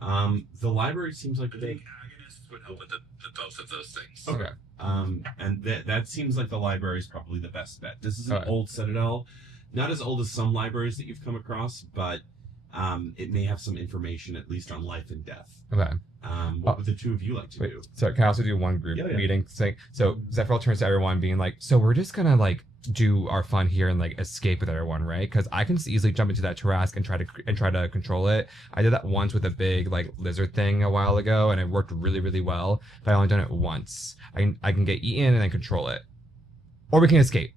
The library seems like I they. think Agnes would help with the both of those things. Okay. And that seems like the library is probably the best bet. This is an Okay. old Citadel, not as old as some libraries that you've come across, but it may have some information at least on life and death. Okay. What would the 2 of you like to Wait, do? so can I also do one group Yeah. meeting thing? So Zephyr turns to everyone being like, so we're just gonna like do our fun here and like escape with everyone, right? Because I can just easily jump into that Tarrasque and try to control it. I did that once with a big like lizard thing a while ago, and it worked really, really well. But I only done it once. I can get eaten and then control it, or we can escape.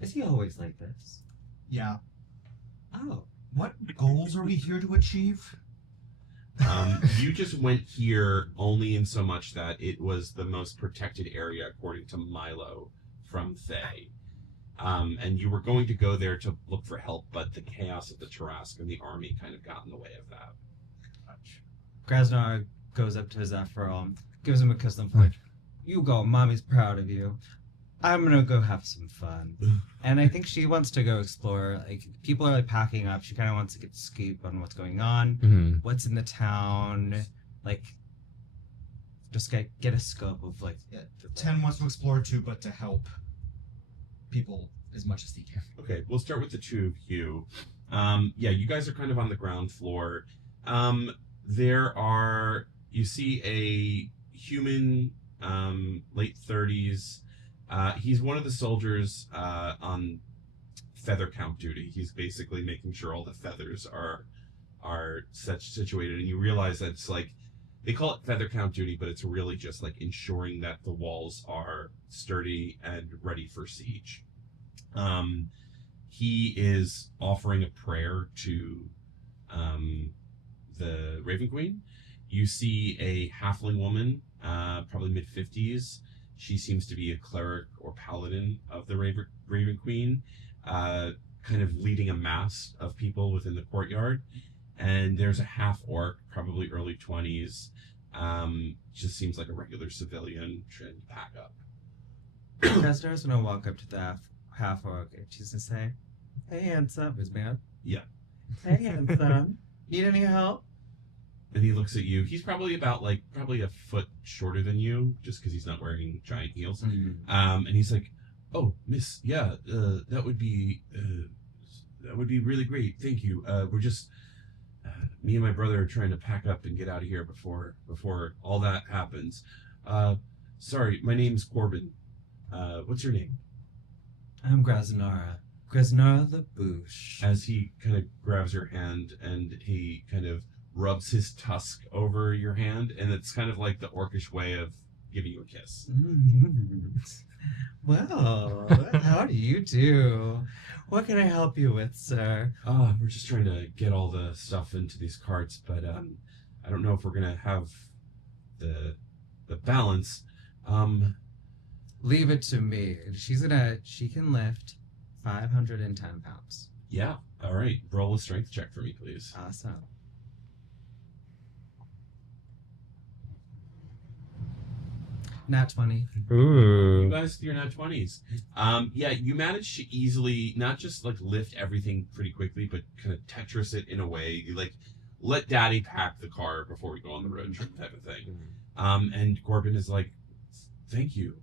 Is he always like this? Yeah. Oh. What goals are we here to achieve? You just went here only in so much that it was the most protected area according to Milo from Thay. And you were going to go there to look for help, but the chaos of the Tarrasque and the army kind of got in the way of that. Krasnar goes up to Zephyr, gives him a kiss on the foot. You go, mommy's proud of you. I'm gonna go have some fun. And I think she wants to go explore. Like, people are like packing up. She kind of wants to get a scoop on what's going on, Mhm. what's in the town, like just get a scope of like. Yeah, 10 wants to explore too, but to help people as much as he can. Okay, we'll start with the two of you. Yeah, you guys are kind of on the ground floor. You see a human, late 30s. He's one of the soldiers on feather count duty. He's basically making sure all the feathers are situated, and you realize that it's like they call it feather count duty, but it's really just like ensuring that the walls are sturdy and ready for siege. He is offering a prayer to the Raven Queen. You see a halfling woman, probably mid-50s. She seems to be a cleric or paladin of the Raven Queen, kind of leading a mass of people within the courtyard. And there's a half-orc, probably early 20s. Just seems like a regular civilian trying to pack up. Chesner's gonna walk up to the half orc and she's gonna say, "Hey, handsome." Who's man? Yeah. Hey, handsome. Need any help? And he looks at you. He's probably probably a foot shorter than you, just because he's not wearing giant heels. And he's like, "Oh, miss, yeah, that would be really great. Thank you. We're just me and my brother are trying to pack up and get out of here before all that happens. Sorry, my name's Corbin. What's your name?" I'm Graznara. Graznara the Boosh. As he kind of grabs your hand and he kind of rubs his tusk over your hand, and it's kind of like the orcish way of giving you a kiss. Well, how do you do? What can I help you with, sir? We're just trying to get all the stuff into these carts, but I don't know if we're gonna have the balance. Leave it to me. She can lift 510 pounds. Yeah. All right. Roll a strength check for me, please. Awesome. Nat 20. You Ooh. guys, you're not 20s. Yeah, you managed to easily not just like lift everything pretty quickly, but kind of Tetris it in a way. You like let Daddy pack the car before we go on the road trip, type of thing. And Corbin is like, "Thank you.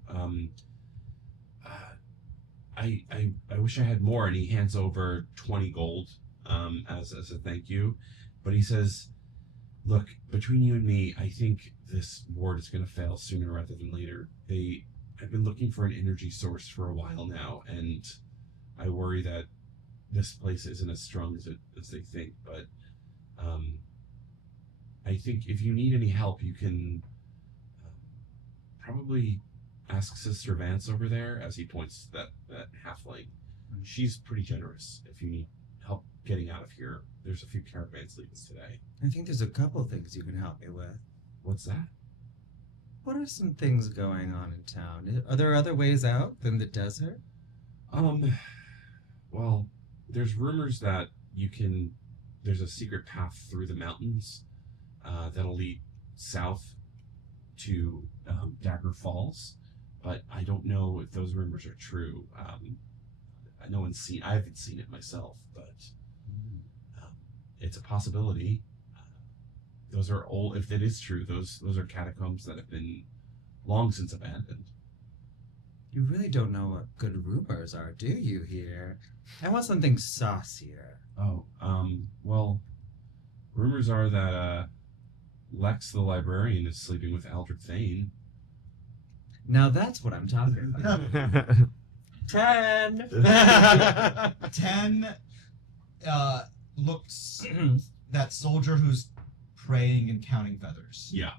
I wish I had more." And he hands over 20 gold as a thank you. But he says, "Look, between you and me, I think this ward is going to fail sooner rather than later. I've been looking for an energy source for a while now, and I worry that this place isn't as strong as they think. But I think if you need any help, you can probably ask Sister Vance over there," as he points to that halfling. She's pretty generous if you need help getting out of here. There's a few caravans leaving today. I think there's a couple things you can help me with. What's that? What are some things going on in town? Are there other ways out than the desert? Well, there's rumors that there's a secret path through the mountains that'll lead south to Dagger Falls, but I don't know if those rumors are true. I haven't seen it myself, but it's a possibility. Those are old. If that is true, those are catacombs that have been long since abandoned. You really don't know what good rumors are, do you, here? I want something saucier. Oh, well, rumors are that Lex the librarian is sleeping with Aldrich Thane. Now that's what I'm talking about. 10! 10 looks that soldier who's praying and counting feathers. Yeah.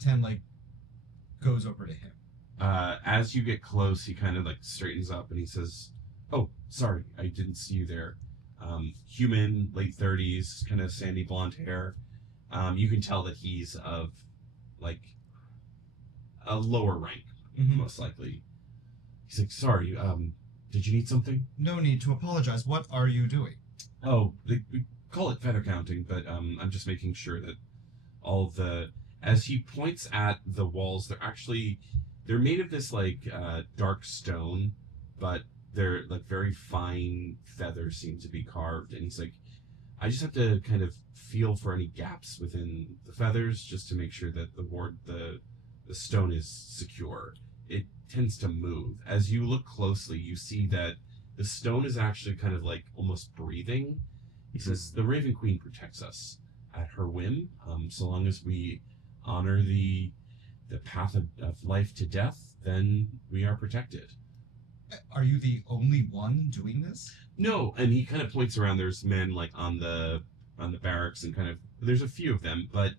10 goes over to him. As you get close, he kind of straightens up and he says, "Oh, sorry, I didn't see you there." Human, late 30s, kind of sandy blonde hair. You can tell that he's of a lower rank, most likely. He's like, "Sorry, did you need something?" No need to apologize. What are you doing? Oh, we call it feather counting, but I'm just making sure that all of the... As he points at the walls, they're actually they're made of this like dark stone, but they're like very fine feathers seem to be carved. And he's like, I just have to kind of feel for any gaps within the feathers just to make sure that the stone is secure. It tends to move. As you look closely, you see that the stone is actually kind of like almost breathing. He says the Raven Queen protects us at her whim, so long as we honor the path of life to death, then we are protected. Are you the only one doing this? No, and he kind of points around. There's men like on the barracks, and kind of there's a few of them, but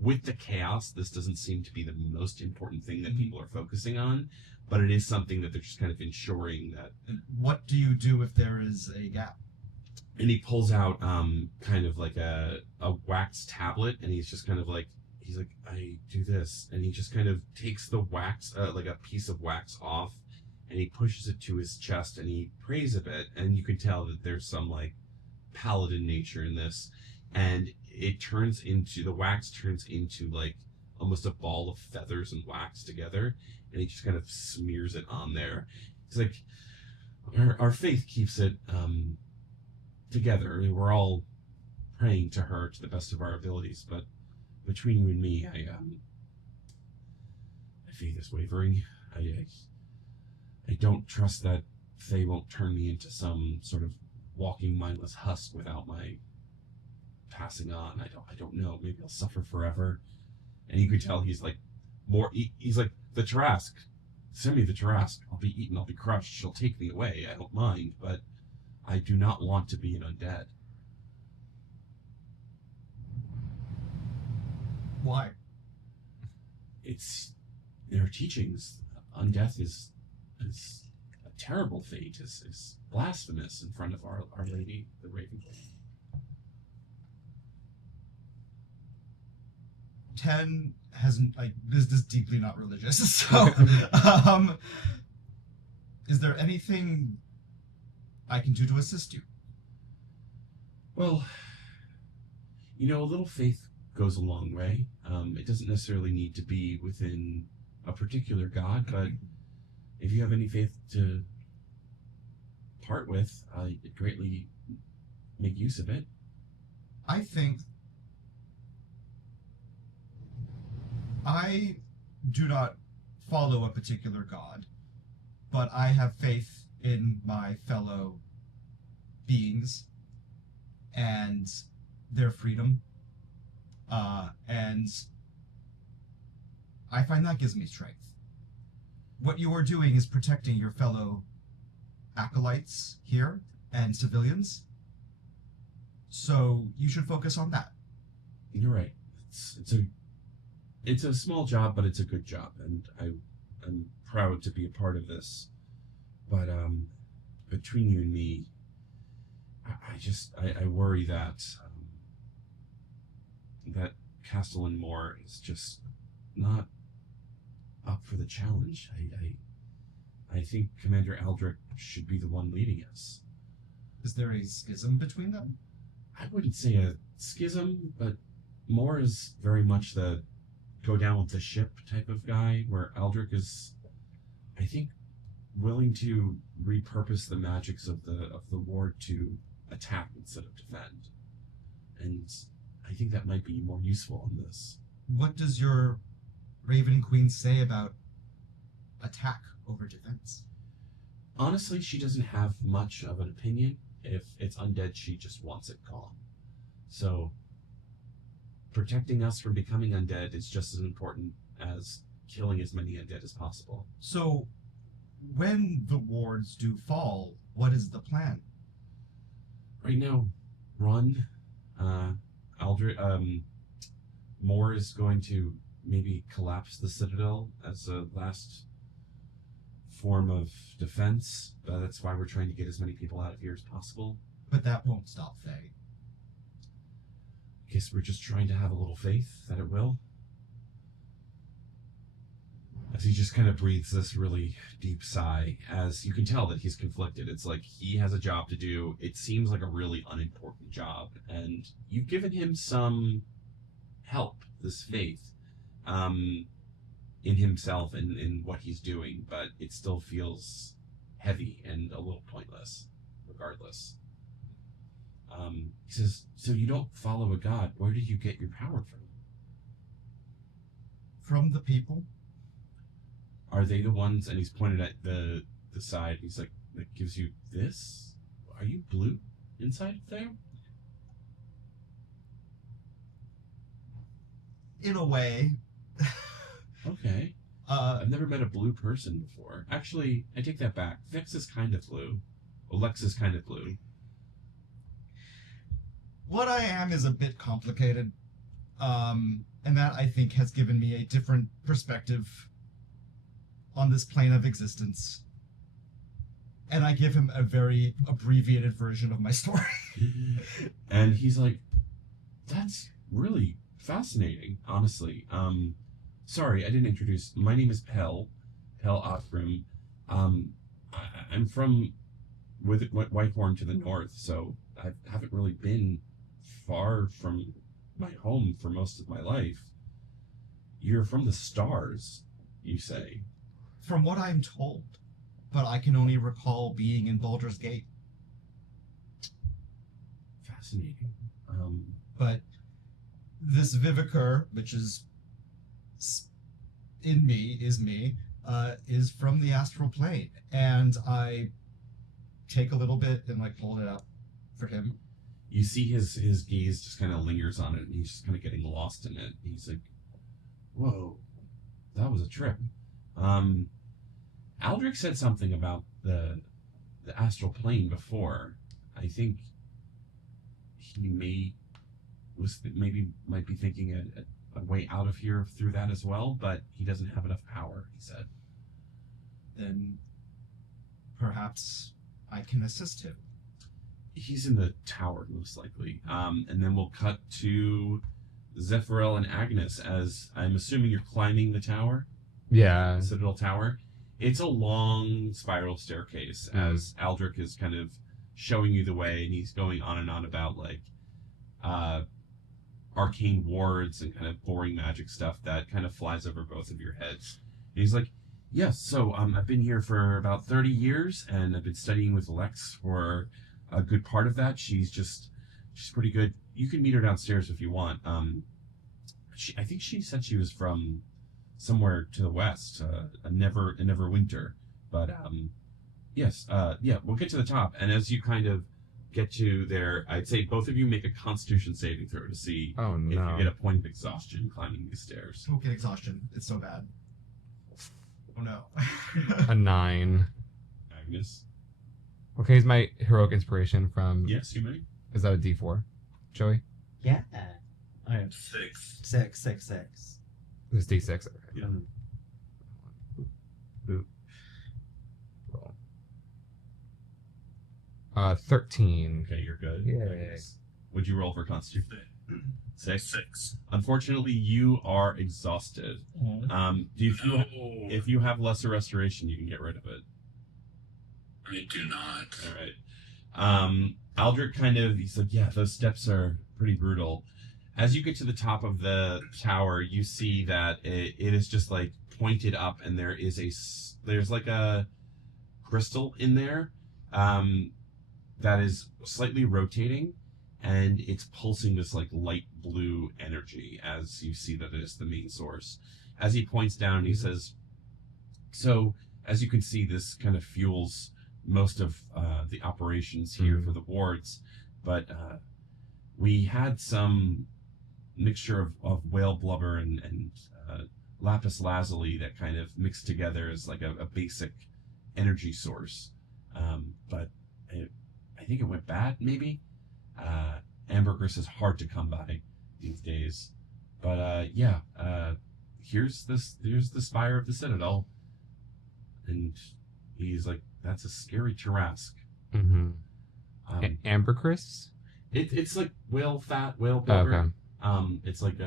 with the chaos, this doesn't seem to be the most important thing that people are focusing on. But it is something that they're just kind of ensuring that. And what do you do if there is a gap? And he pulls out kind of like a wax tablet, and he's just kind of like I do this, and he just kind of takes the wax like a piece of wax off, and he pushes it to his chest, and he prays a bit, and you can tell that there's some like paladin nature in this, and the wax turns into like almost a ball of feathers and wax together, and he just kind of smears it on there. It's like our faith keeps it together. I mean, we're all praying to her to the best of our abilities, but between you and me, my faith is wavering. I don't trust that Faye won't turn me into some sort of walking mindless husk without my passing on. I don't know. Maybe I'll suffer forever. And you could tell he's like he's like, the Tarrasque. Send me the Tarrasque. I'll be eaten, I'll be crushed. She'll take me away. I don't mind, but I do not want to be an undead. Why? It's their teachings. Undeath is a terrible fate, is blasphemous in front of our Lady, the Raven Queen. 10 hasn't, like, this is deeply not religious, so is there anything I can do to assist you? Well, a little faith goes a long way. It doesn't necessarily need to be within a particular god, but if you have any faith to part with, I'd greatly make use of it. I think I do not follow a particular god, but I have faith in my fellow beings and their freedom, and I find that gives me strength. What you are doing is protecting your fellow acolytes here and civilians, so you should focus on that. You're right. It's a small job, but it's a good job, and I'm proud to be a part of this. But between you and me, I worry that that Castellan Moore is just not up for the challenge. I think Commander Aldrich should be the one leading us. Is there a schism between them? I wouldn't say a schism, but Moore is very much the go down with the ship type of guy, where Aldrich is, I think, willing to repurpose the magics of the ward to attack instead of defend. And I think that might be more useful in this. What does your Raven Queen say about attack over defense? Honestly, she doesn't have much of an opinion. If it's undead, she just wants it gone. So protecting us from becoming undead is just as important as killing as many undead as possible. So when the wards do fall, what is the plan? Right now, run. Moore is going to maybe collapse the Citadel as a last form of defense. That's why we're trying to get as many people out of here as possible. But that won't stop Faye. Guess we're just trying to have a little faith that it will. As he just kind of breathes this really deep sigh, as you can tell that he's conflicted. It's like he has a job to do. It seems like a really unimportant job, and you've given him some help, this faith. in himself and in what he's doing, but it still feels heavy and a little pointless, regardless. He says, "So you don't follow a god? Where did you get your power from? From the people. Are they the ones?" And he's pointed at the side. He's like, "That gives you this? Are you blue inside there?" In a way. Okay. I've never met a blue person before. Actually, I take that back. Vex is kind of blue. Lex is kind of blue. What I am is a bit complicated. And that, I think, has given me a different perspective on this plane of existence. And I give him a very abbreviated version of my story. And he's like, "That's really fascinating, honestly. Sorry, I didn't introduce. My name is Pel Othram. I'm from Whitehorn to the north, so I haven't really been far from my home for most of my life. You're from the stars, you say?" From what I'm told. But I can only recall being in Baldur's Gate. Fascinating. But this Viviker, which is in me, is from the astral plane. And I take a little bit and like hold it up for him. You see his gaze just kind of lingers on it, and he's just kind of getting lost in it. He's like, "Whoa, that was a trip." Aldrich said something about the astral plane before. I think he might be thinking a way out of here through that as well, but he doesn't have enough power, he said. Then perhaps I can assist him. He's in the tower, most likely. And then we'll cut to Zephyriel and Agnes, as I'm assuming you're climbing the tower? Yeah. The Citadel Tower. It's a long spiral staircase, as Aldrich is kind of showing you the way, and he's going on and on about, like, arcane wards and kind of boring magic stuff that kind of flies over both of your heads. And he's like, "Yes, so I've been here for about 30 years, and I've been studying with Lex for a good part of that. She's pretty good. You can meet her downstairs if you want. I think she said she was from somewhere to the west, a Neverwinter. But yes, yeah, we'll get to the top. And as you kind of get to there, I'd say both of you make a Constitution saving throw to see Oh if no. you get a point of exhaustion climbing these stairs. Don't get exhaustion. It's so bad. Oh no. A 9. Agnes? Okay, is my heroic inspiration from? Yes, you may. Is that a D4? Joey? Yeah. I have 6. 6. It's D6. Okay. Yeah. Boop. Roll. 13. Okay, you're good. Yay. Agnes. What'd you roll for Constitution? 6? 6. Unfortunately, you are exhausted. If you have lesser restoration, you can get rid of it. I do not. All right. Aldrich he's like, "Yeah, those steps are pretty brutal." As you get to the top of the tower, you see that it is just like pointed up, and there's like a crystal in there that is slightly rotating, and it's pulsing this like light blue energy as you see that it is the main source. As he points down, he says, "So as you can see, this kind of fuels most of the operations here for the wards, but we had some mixture of whale blubber and lapis lazuli that kind of mixed together as like a basic energy source, but I think it went bad, maybe. Ambergris is hard to come by these days, but here's the spire of the Citadel." And he's like, "That's a scary Tarrasque." Mm-hmm. Ambergris? It's like whale fat, whale blubber. Okay. It's like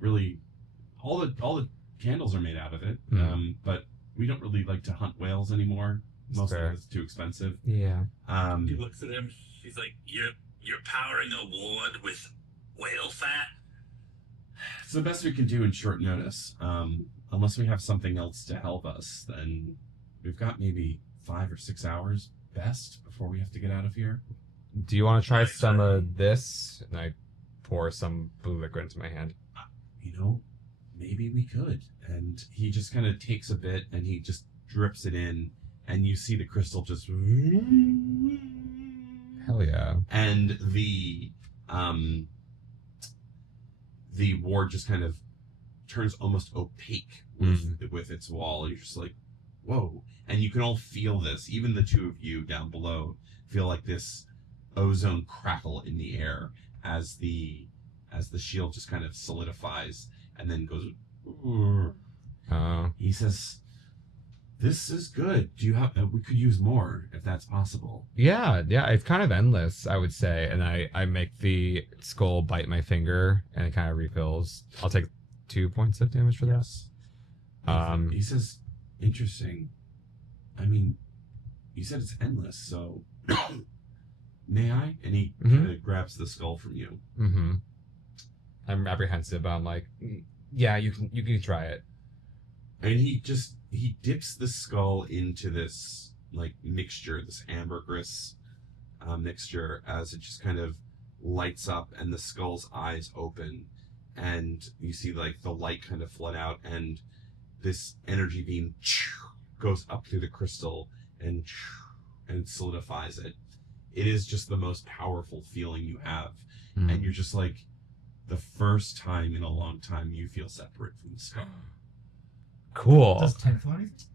really all the candles are made out of it. But we don't really like to hunt whales anymore. Mostly Fair. because it's too expensive. Yeah. She looks at him. She's like, "You're powering a ward with whale fat?" It's the best we can do in short notice. Unless we have something else to help us, then we've got maybe 5 or 6 hours best before we have to get out of here. Do you want to try some of this? And I pour some blue liquid into my hand. You know, maybe we could. And he just kind of takes a bit and he just drips it in, and you see the crystal just. Hell yeah. And the ward just kind of turns almost opaque with its wall. You're just like, whoa. And you can all feel this. Even the two of you down below feel like this ozone crackle in the air as the shield just kind of solidifies and then goes. He says, "This is good. Do you have? We could use more if that's possible." Yeah, it's kind of endless, I would say. And I make the skull bite my finger, and it kind of refills. I'll take 2 points of damage for Yes. that. He says, "Interesting. I mean, you said it's endless, so may I?" And he kind of grabs the skull from you. Mm-hmm. I'm apprehensive, but I'm like, yeah, you can try it. And he dips the skull into this like mixture, this ambergris mixture, as it just kind of lights up and the skull's eyes open, and you see like the light kind of flood out, and this energy beam goes up through the crystal and solidifies it. It is just the most powerful feeling you have, and you're just like, the first time in a long time you feel separate from the skull. Cool. Does 10 feel anything?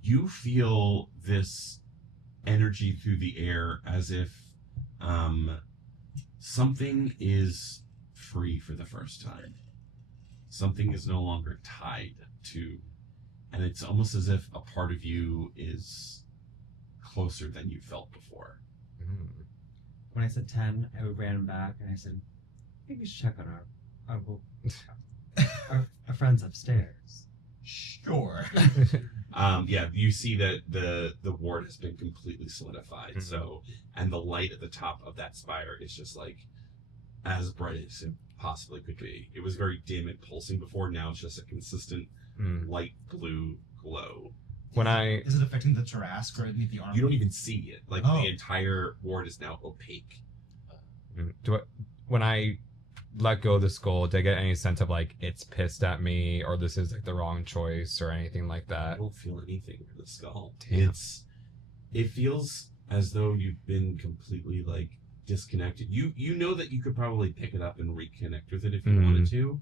You feel this energy through the air as if something is free for the first time. Something is no longer tied to, and it's almost as if a part of you is closer than you felt before. When I said 10, I ran back and I said, maybe we should check on our friends upstairs. Sure. Yeah, you see that the ward has been completely solidified. So, and the light at the top of that spire is just like as bright as it possibly could be. It was very dim and pulsing before. Now it's just a consistent light blue glow. Is it affecting the Tarrasque or the armor? You don't even see it. Like the entire ward is now opaque. When I let go of the skull, did I get any sense of like it's pissed at me, or this is like the wrong choice, or anything like that? I don't feel anything for the skull. Damn. It feels as though you've been completely like disconnected. You know that you could probably pick it up and reconnect with it if you wanted to,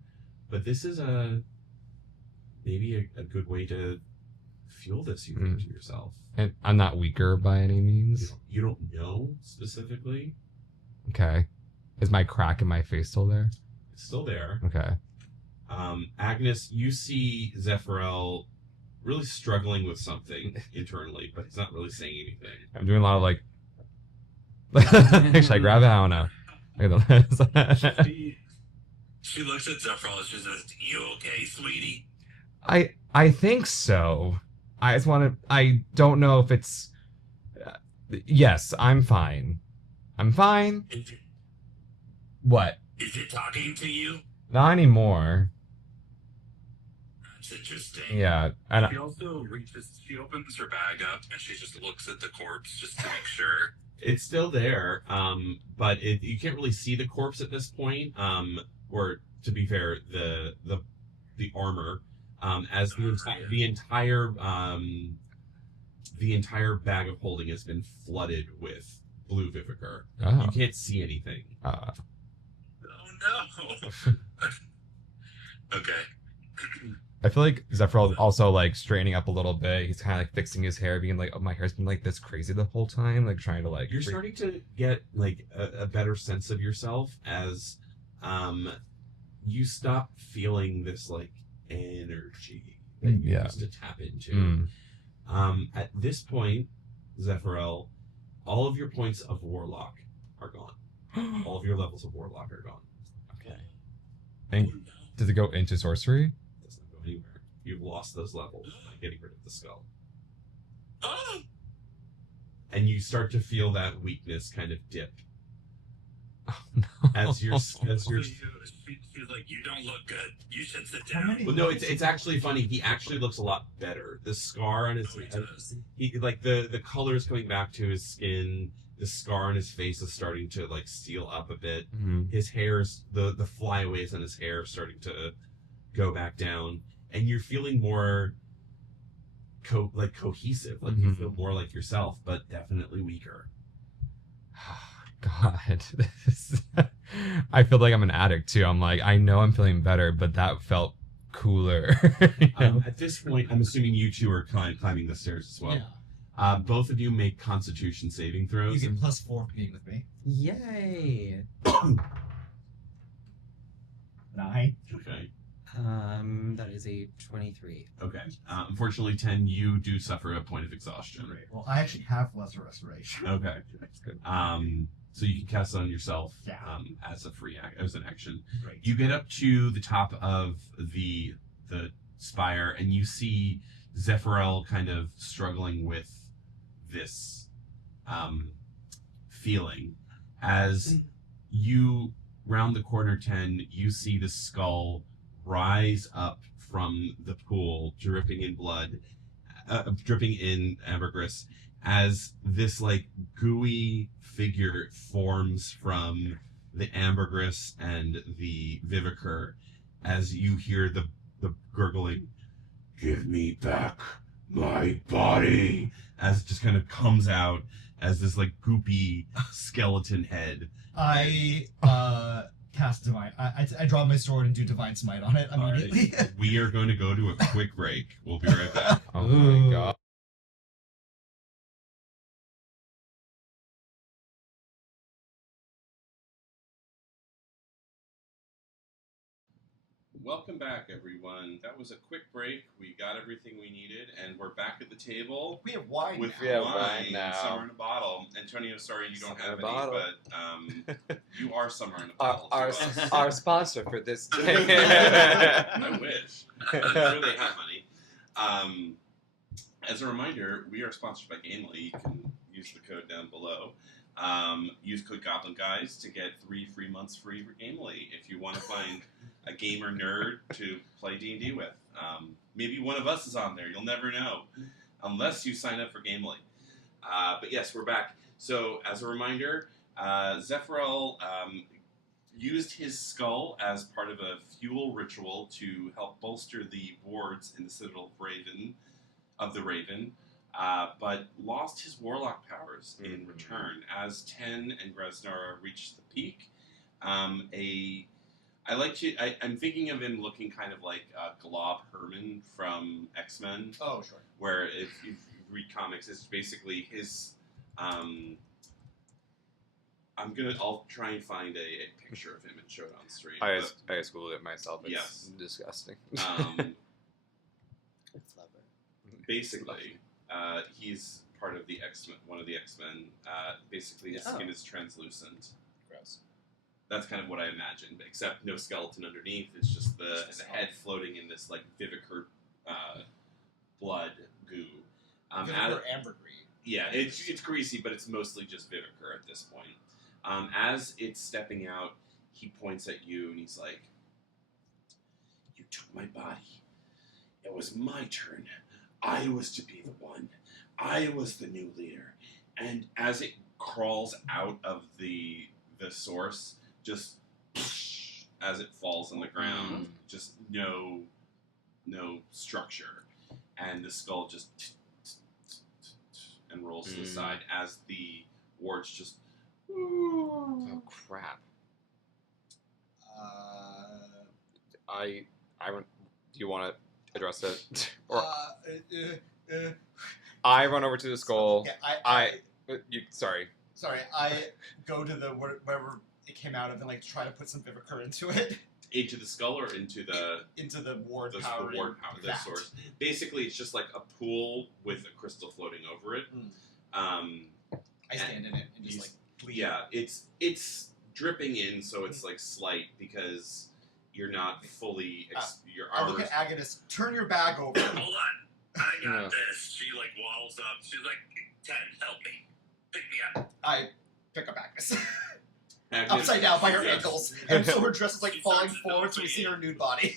but this is maybe a good way to feel this. You think to yourself, And I'm not weaker by any means. you don't know specifically. Okay. Is my crack in my face still there? It's still there. Okay. Agnes, you see Zephyral really struggling with something internally, but he's not really saying anything. I'm doing a lot of like. Should I grab it? I don't know. She looks at Zephyral and she says, "You okay, sweetie?" I think so. I just want to. I don't know if it's. Yes, I'm fine. I'm fine. What? Is it talking to you? Not anymore. That's interesting. Yeah, and She also she opens her bag up and she just looks at the corpse just to make sure. It's still there, but you can't really see the corpse at this point. Or to be fair, the armor, as the entire bag of holding has been flooded with blue vivicar. You can't see anything. Oh no. Okay. I feel like Zephyral also like straightening up a little bit. He's kind of like fixing his hair, being like, "Oh, my hair's been like this crazy the whole time." Like trying to like. You're starting to get like a better sense of yourself as you stop feeling this like energy that you used to tap into. At this point, Zephyral, all of your points of warlock are gone. All of your levels of warlock are gone. Okay. And does it go into sorcery? It doesn't go anywhere. You've lost those levels by getting rid of the skull. And you start to feel that weakness kind of dip. Oh, no. As you're She's like you don't look good. You should sit How down. many- Well, no, it's actually funny. He actually looks a lot better. The scar on his Oh, he does. he like the color is coming back to his skin. The scar on his face is starting to like seal up a bit. Mhm. His hair's the flyaways on his hair are starting to go back down, and you're feeling more cohesive. Like you Mhm. feel more like yourself, but definitely weaker. God, I feel like I'm an addict too. I'm like, I know I'm feeling better, but that felt cooler. At this point, I'm assuming you two are climbing the stairs as well. Yeah. Both of you make Constitution saving You throws. get +4 for being with me. Yay! 9. Okay. That is a 23. Okay. Unfortunately, 10, you do suffer a point of exhaustion. Great. Well, I actually have lesser restoration. Okay. That's good. So you can cast it on yourself Yeah. as a as an action. Great. You get up to the top of the spire, and you see Zephyriel kind of struggling with this feeling. As you round the corner 10, you see the skull rise up from the pool, dripping in blood, dripping in ambergris, as this like gooey figure forms from the ambergris and the vivicar, as you hear the gurgling, "Give me back my body," as it just kind of comes out as this like goopy skeleton head. I cast divine. I draw my sword and do divine smite on it immediately. All right. We are going to go to a quick break. We'll be right back. Oh Ooh. my god. Welcome back, everyone. That was a quick break. We got everything we needed, and we're back at the table We have wine with now. Yeah, wine. wine now. Summer in a bottle. Antonio, sorry you don't Summer have in a any, bottle. but you are summer in a bottle. to us. Our sponsor for this I wish. I'm sure they have money. As a reminder, we are sponsored by Gamely. You can use the code down below. Use code Goblin Guys to get 3 free months free for Gamely if you want to find a gamer nerd to play D&D with. Maybe one of us is on there. You'll never know unless you sign up for Gamely. But yes, we're back. So as a reminder, Zephyriel used his skull as part of a fuel ritual to help bolster the wards in the Citadel of the Raven, but lost his warlock powers in return. As Ten and Gresnara reached the peak, I'm thinking of him looking kind of like Glob Herman from X-Men, Oh, sure. where if you read comics, it's basically his. I'll try and find a picture of him and show it on stream. I just googled it myself. It's Yes. disgusting. It's lovely. Basically, he's part of the X-Men, one of the X-Men. Basically, his skin is translucent. Gross. That's kind of what I imagined, except no skeleton underneath. It's just the head floating in this like vivicar blood goo. Ambergris. Yeah, it's greasy, but it's mostly just vivicar at this point. As it's stepping out, he points at you and he's like, "You took my body. It was my turn. I was to be the one. I was the new leader." And as it crawls out of the source, just as it falls on the ground, just no structure, and the skull just and rolls to the side as the wards just. Oh crap! I do you want to address it? Or I run over to the skull. Yeah, Sorry. Sorry, I go to the wherever it came out of and like try to put some vivicar into it. Into the skull or into the ward the power. ward power, the source. Basically, it's just like a pool with a crystal floating over it. I stand in it and just like bleed. Yeah, it's dripping in, so it's like slight because you're not fully. Your I look armor. at Agnes. Turn your bag over. Hold on. I got Yeah. this. She like waddles up. She's like, 10, help me. Pick me up. I pick up Agnes. upside down by her Yes. ankles, and so her dress is like falling forward, so we see her nude body.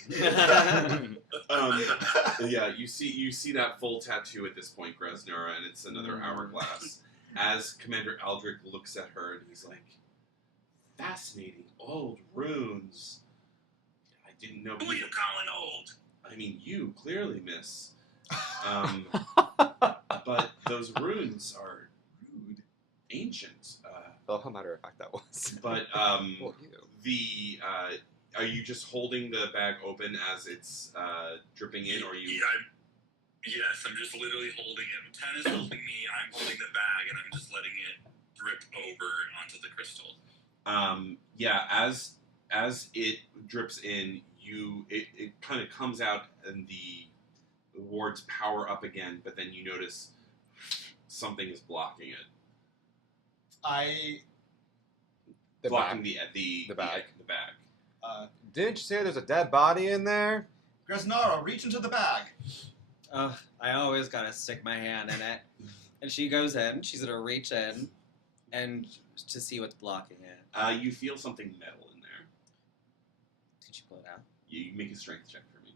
Yeah, you see that full tattoo at this point, Gresnara, and it's another hourglass. As Commander Aldrich looks at her, and he's like, "Fascinating old runes. I didn't know." Who are you calling old? I mean, you clearly, miss. But those runes are rude, ancient. Well, how matter of fact that was. But Well, you. are you just holding the bag open as it's dripping in, or are you? Yes, I'm just literally holding it. Ten is holding me, I'm holding the bag, and I'm just letting it drip over onto the crystal. Yeah, as it drips in, it kind of comes out, and the wards power up again, but then you notice something is blocking it. Blocking the bag. The bag. Didn't you say there's a dead body in there? Gresnara, reach into the bag. I always gotta stick my hand in it. And she goes in, she's gonna reach in and to see what's blocking it. You feel something metal in there. Did she pull it out? You make a strength check for me.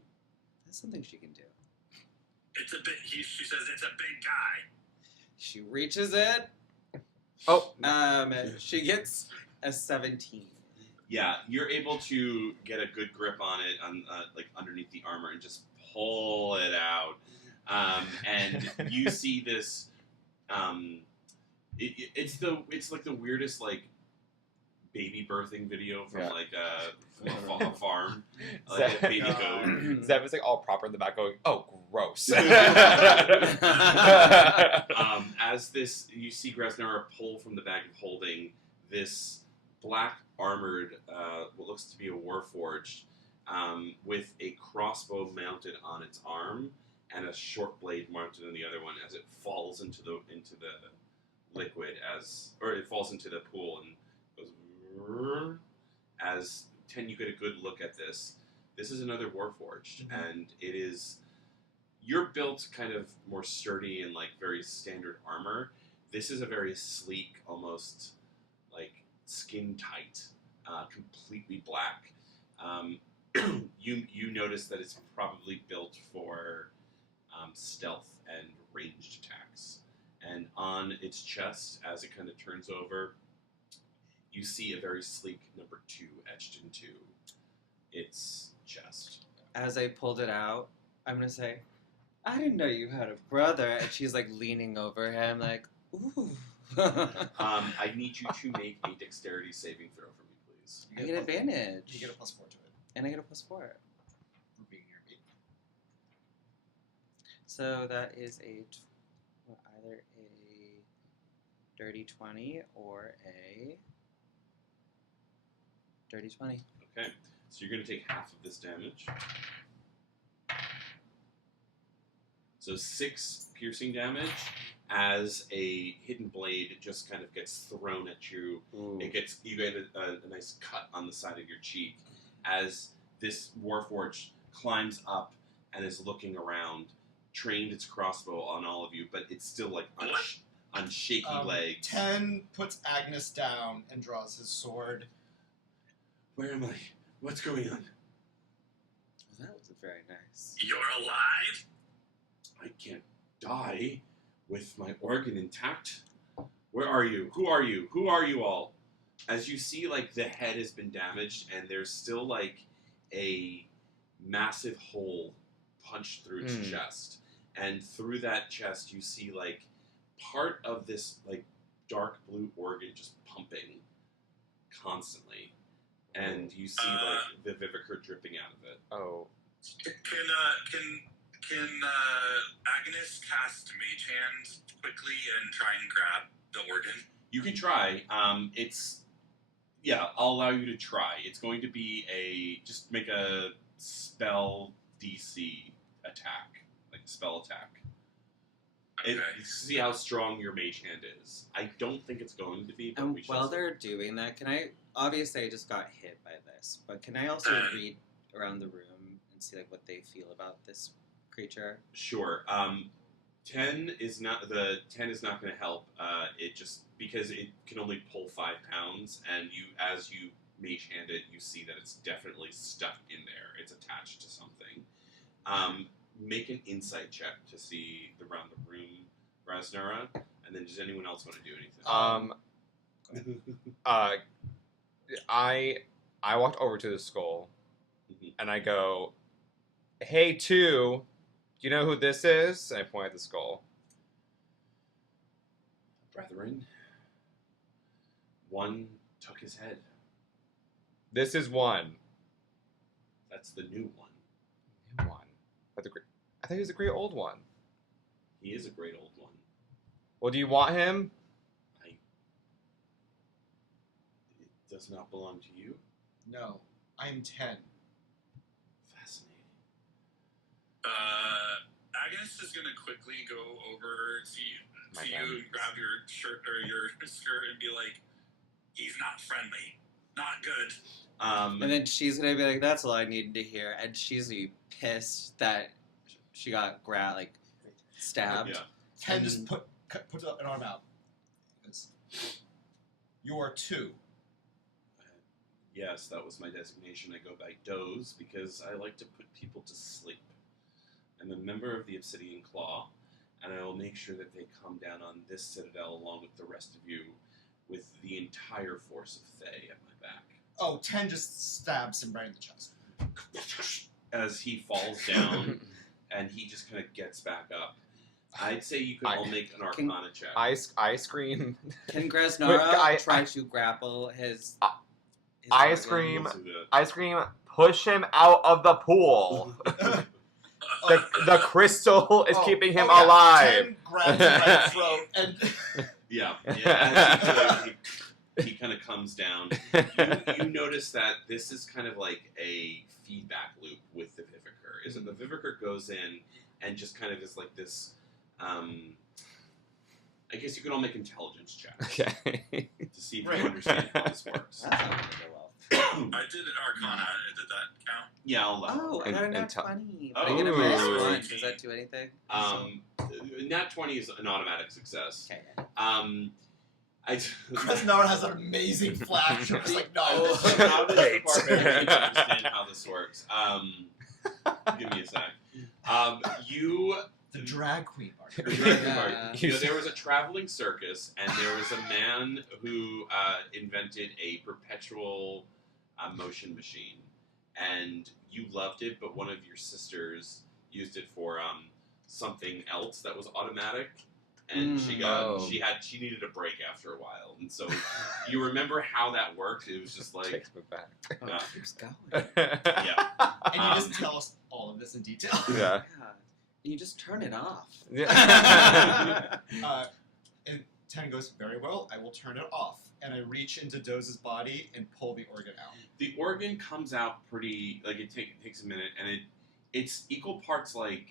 That's something she can do. It's a big. She says it's a big guy. She reaches it. Oh. She gets a 17. Yeah, you're able to get a good grip on it, like underneath the armor, and just pull it out. And you see this. It's like the weirdest like baby birthing video from like a farm, like a baby goat. Zev is like all proper in the back, going, "Oh, gross." As this, you see Gresnara pull from the bag of holding this black armored, what looks to be a warforged, with a crossbow mounted on its arm and a short blade mounted on the other one as it falls into the liquid or it falls into the pool and goes. As you get a good look at this. This is another warforged, and it is. You're built kind of more sturdy and like very standard armor. This is a very sleek, almost like skin tight, completely black. You notice that it's probably built for stealth and ranged attacks. And on its chest, as it kind of turns over, you see a very sleek number 2 etched into its chest. As I pulled it out, I'm gonna say, I didn't know you had a brother. And she's like leaning over him, like, ooh. I need you to make a dexterity saving throw for me, please. I get advantage. You get a +4 to it. And I get a +4. For being near me. So that is either a dirty 20 or a dirty 20. Okay, so you're going to take half of this damage. So 6 piercing damage as a hidden blade just kind of gets thrown at you. Ooh. You get a nice cut on the side of your cheek as this warforged climbs up and is looking around, trained its crossbow on all of you, but it's still like on shaky legs. 10 puts Agnes down and draws his sword. Where am I? What's going on? Well, that was very nice. You're alive? I can't die with my organ intact. Where are you? Who are you? Who are you all? As you see, like, the head has been damaged and there's still, like, a massive hole punched through its chest. And through that chest, you see, like, part of this, like, dark blue organ just pumping constantly. And you see, like, the Vivicar dripping out of it. Oh. Can Agnes cast Mage Hand quickly and try and grab the organ? You can try. I'll allow you to try. It's going to be just make a spell DC attack, like a spell attack. Okay. See how strong your mage hand is. I don't think it's going to be. But And we shall while see. they're doing that, can I, obviously I just got hit by this, but can I also read around the room and see like what they feel about this creature? Sure. 10 is not going to help. It just because it can only pull 5 pounds, and as you mage hand it, you see that it's definitely stuck in there. It's attached to something. Make an insight check to see around the room, Rasnara, and then does anyone else want to do anything? I walked over to the skull, Mhm. and I go, "Hey, two, do you know who this is?" And I point at the skull. Brethren, one took his head. This is one. That's the new one. New one. But I thought he was a great old one. He is a great old one. Well, do you want him? It does not belong to you. No, I'm 10. Fascinating. Agnes is gonna quickly go over to My you bad. and grab your shirt or your skirt and be like, "He's not friendly, not good." And then she's gonna be like, "That's all I needed to hear," and she's gonna be pissed that she got stabbed. Yeah. 10 just put an arm out. You are 2. Yes, that was my designation. I go by Doze because I like to put people to sleep. I'm a member of the Obsidian Claw, and I will make sure that they come down on this citadel along with the rest of you with the entire force of Thay at my back. Oh, 10 just stabs him right in the chest. As he falls down, and he just kind of gets back up. I'd say you could all make an Arcana check. I scream. Can Gresnara But try to grapple his I organ? scream. Let's do that. I scream, "Push him out of the pool." The crystal is keeping him alive. 10 grabs him by the throat and Yeah. As he kind of comes down. You notice that this is kind of like a feedback loop with the Vivicar. Is that the Vivicar goes in and just kind of is like this. I guess you can all make intelligence checks Okay. to see if you understand how this works. That's not gonna go well. I did an Arcana. Did that count? Yeah, I'll allow. Oh, I And- got a and nat tell- 20. Oh, I get a ooh. minus 1. Does that do anything? Nat 20 is an automatic success. Okay. Krasnara has an amazing flash. I'm just like, no. How does the barbarian understand how this works? Give me a sec. The drag queen part. There was a traveling circus, and there was a man who invented a perpetual motion machine, and you loved it, but one of your sisters used it for something else that was automatic, and she needed a break after a while, and so you remember how that worked. It was just like Takes me back. Oh, Yeah. it keeps going. yeah. And you just tell us all of this in detail. Yeah. Yeah. You just turn it off. Yeah. And 10 goes, very well, I will turn it off. And I reach into Doze's body and pull the organ out. The organ comes out pretty like it takes a minute, and it's equal parts like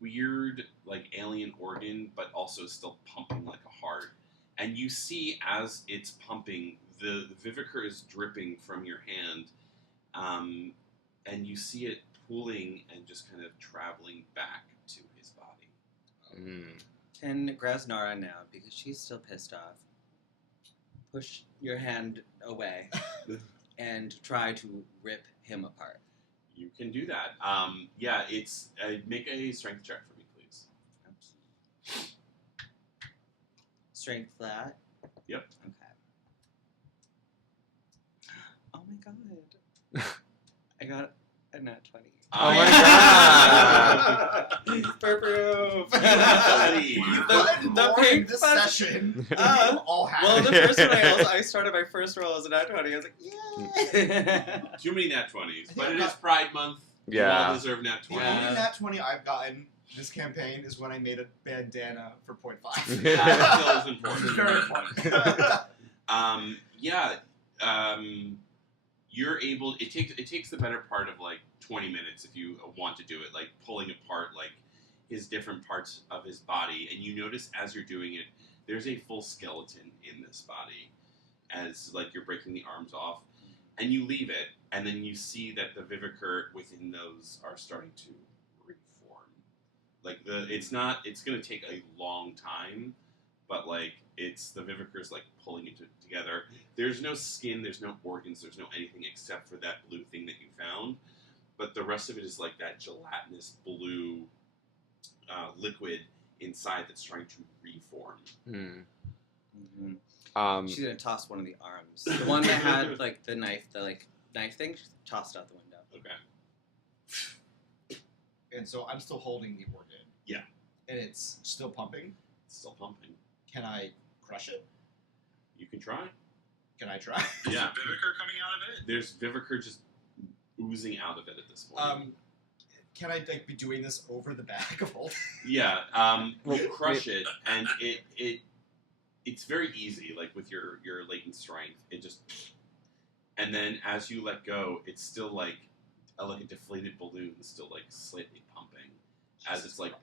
weird like alien organ, but also still pumping like a heart. And you see as it's pumping, the Vivicar is dripping from your hand, and you see it pooling and just kind of traveling back to his body. Can Grasnara now, because she's still pissed off, push your hand away and try to rip him apart? You can do that. It's make a strength check for me, please. Strength flat? Yep. Okay. Oh my god. I got a nat 20. Oh my god! Proof! The pink this fun- session, Uh, you all have Well, it. the first one I started my first roll as a nat 20. I was like, yay! Too many nat 20s, but I it got- is Pride Month. You Yeah. all deserve nat The 20s. only nat 20 I've gotten this campaign is when I made a bandana for 0.5. That still is important. Very important. You're able. It takes the better part of like 20 minutes if you want to do it, like pulling apart like his different parts of his body, and you notice as you're doing it, there's a full skeleton in this body, as like you're breaking the arms off, and you leave it, and then you see that the Vivicar within those are starting to reform. Like it's gonna take a long time, but like it's the Vivicor's like pulling it together. There's no skin, there's no organs, there's no anything except for that blue thing that you found. But the rest of it is like that gelatinous blue liquid inside that's trying to reform. She's gonna toss one of the arms. The one that had like the knife thing. She tossed it out the window. Okay. And so I'm still holding the organ. Yeah. And it's still pumping. It's still pumping. Can I crush it? You can try. Can I try? Is Yeah. there Vivicar coming out of it? There's Vivicar just oozing out of it at this point. Can I like be doing this over the bag of holding? Yeah. You crush it, and it's very easy. Like with your latent strength, it just. And then as you let go, it's still like a deflated balloon, still like slightly pumping as it's like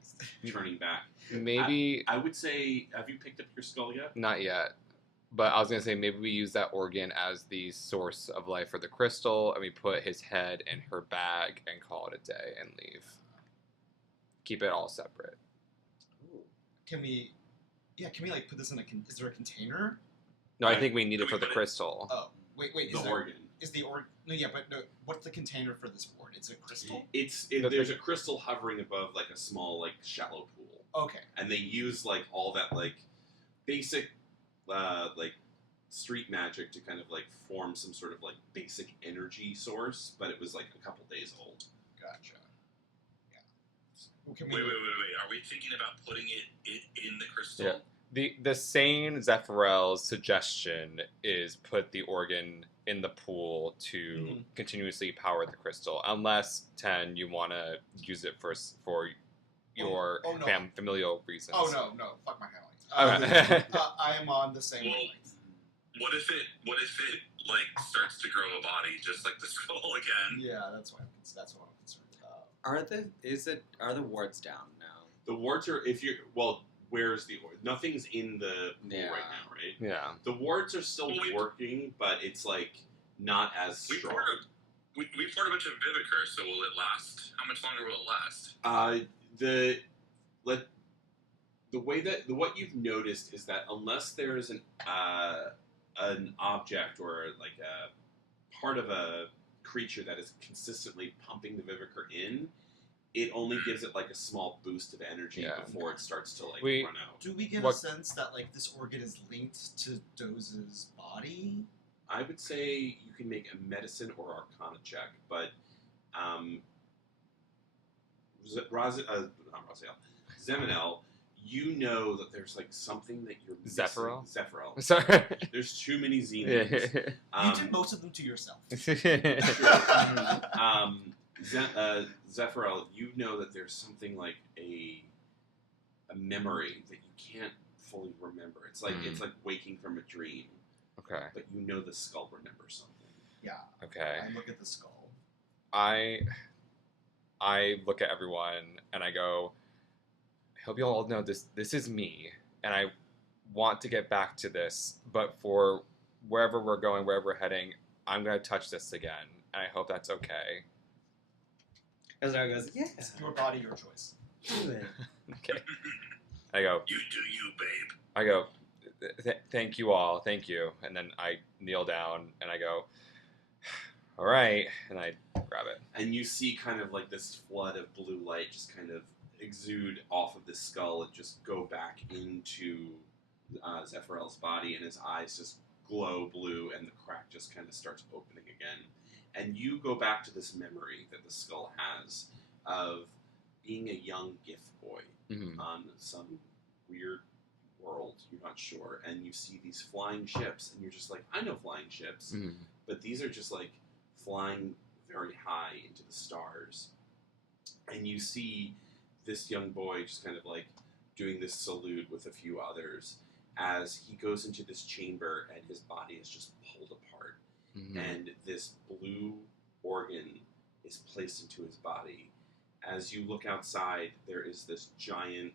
turning back. Maybe I would say, have you picked up your skull yet? not yet. But I was gonna say maybe we use that organ as the source of life for the crystal, and we put his head in her bag and call it a day and leave. Keep it all separate. Can we? Yeah. Can we like put this in is there a container? No, I think we need it for the crystal. Oh, wait. The organ. Is the organ? No, yeah, but no. What's the container for this organ? It's a crystal. There's a crystal hovering above like a small like shallow pool, Okay. and they use like all that like basic like street magic to kind of like form some sort of like basic energy source, but it was like a couple days old. Gotcha. Yeah. Well, can Wait. Are we thinking about putting it in the crystal? Yeah. The sane Zephyrel's suggestion is put the organ in the pool to continuously power the crystal, unless 10 you want to use it for your no. familial reasons. Oh no! Fuck my family. Okay. I am on the same Well, wavelength. What if it like starts to grow a body just like the skull again? Yeah, that's what I'm concerned about. Are the wards down now? The wards are where's the ward? Nothing's in the pool right now, right? Yeah. The wards are still working, but it's like not as We strong. poured a bunch of Vivicar, so will it last? How much longer will it last? What you've noticed is that unless there is an object or like a part of a creature that is consistently pumping the Vivicar in, it only gives it like a small boost of energy before it starts to like run out. Do we get a sense that like this organ is linked to Doze's body? I would say you can make a medicine or arcana check, but Zeminel, you know that there's like something that you're missing. Zephyrel. Sorry. There's too many Xenians. You did most of them to yourself. Zephyrel, you know that there's something like a memory that you can't fully remember. It's like it's like waking from a dream. Okay. But you know the skull remembers something. Yeah. Okay. I look at the skull. I look at everyone and I go, I hope you all know this is me, and I want to get back to this, but for wherever we're going, wherever we're heading, I'm going to touch this again, and I hope that's okay. Ezra goes, yeah. It's your body, your choice. Do it. Okay. I go, You do you, babe. I go, thank you all, thank you. And then I kneel down and I go, all right, and I grab it. And you see kind of like this flood of blue light just kind of exude off of this skull and just go back into Zephyrel's body, and his eyes just glow blue, and the crack just kind of starts opening again. And you go back to this memory that the skull has of being a young gift boy on some weird world, you're not sure, and you see these flying ships, and you're just like, I know flying ships, but these are just like flying very high into the stars. And you see this young boy just kind of like doing this salute with a few others as he goes into this chamber, and his body is just pulled apart. And this blue organ is placed into his body. As you look outside, there is this giant,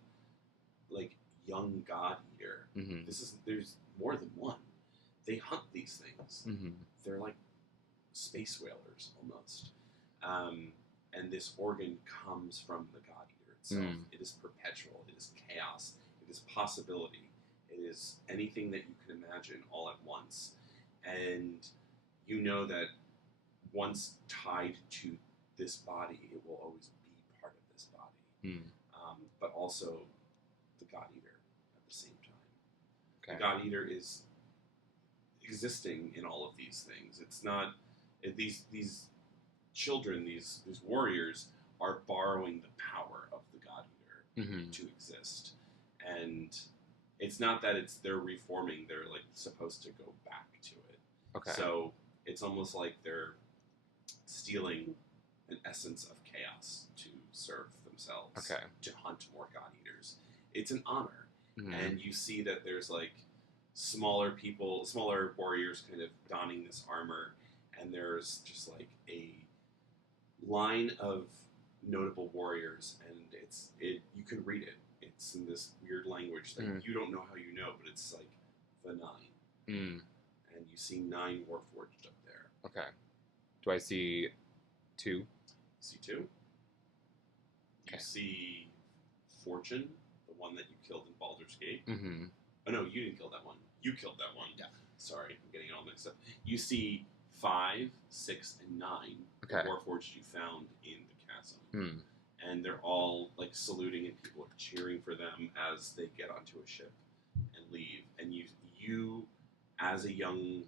like, young god eater. There's more than one. They hunt these things. They're like space whalers almost. And this organ comes from the god eater. itself. Mm. It is perpetual. It is chaos. It is possibility. It is anything that you can imagine all at once. And you know that once tied to this body, it will always be part of this body. Mm. But also the God Eater at the same time. Okay. The God Eater is existing in all of these things. It's not these children, these warriors are borrowing the power of the God Eater Mm-hmm. to exist, and it's not that they're reforming; they're like supposed to go back to it. Okay. So it's almost like they're stealing an essence of chaos to serve themselves. Okay. To hunt more God Eaters. It's an honor, Mm-hmm. and you see that there's like smaller warriors kind of donning this armor, and there's just like a line of notable warriors, and you can read it. It's in this weird language that you don't know how you know, but it's like the 9. Mm. And you see 9 Warforged up there. Okay. Do I see 2? See 2? You Okay. see Fortune, the one that you killed in Baldur's Gate. Mm-hmm. Oh no, you didn't kill that one. You killed that one. Yeah. Sorry, I'm getting it all mixed up. You see 5, 6, and 9 Okay. Warforged you found in the chasm. Mm. And they're all like saluting, and people are cheering for them as they get onto a ship and leave. And you as a young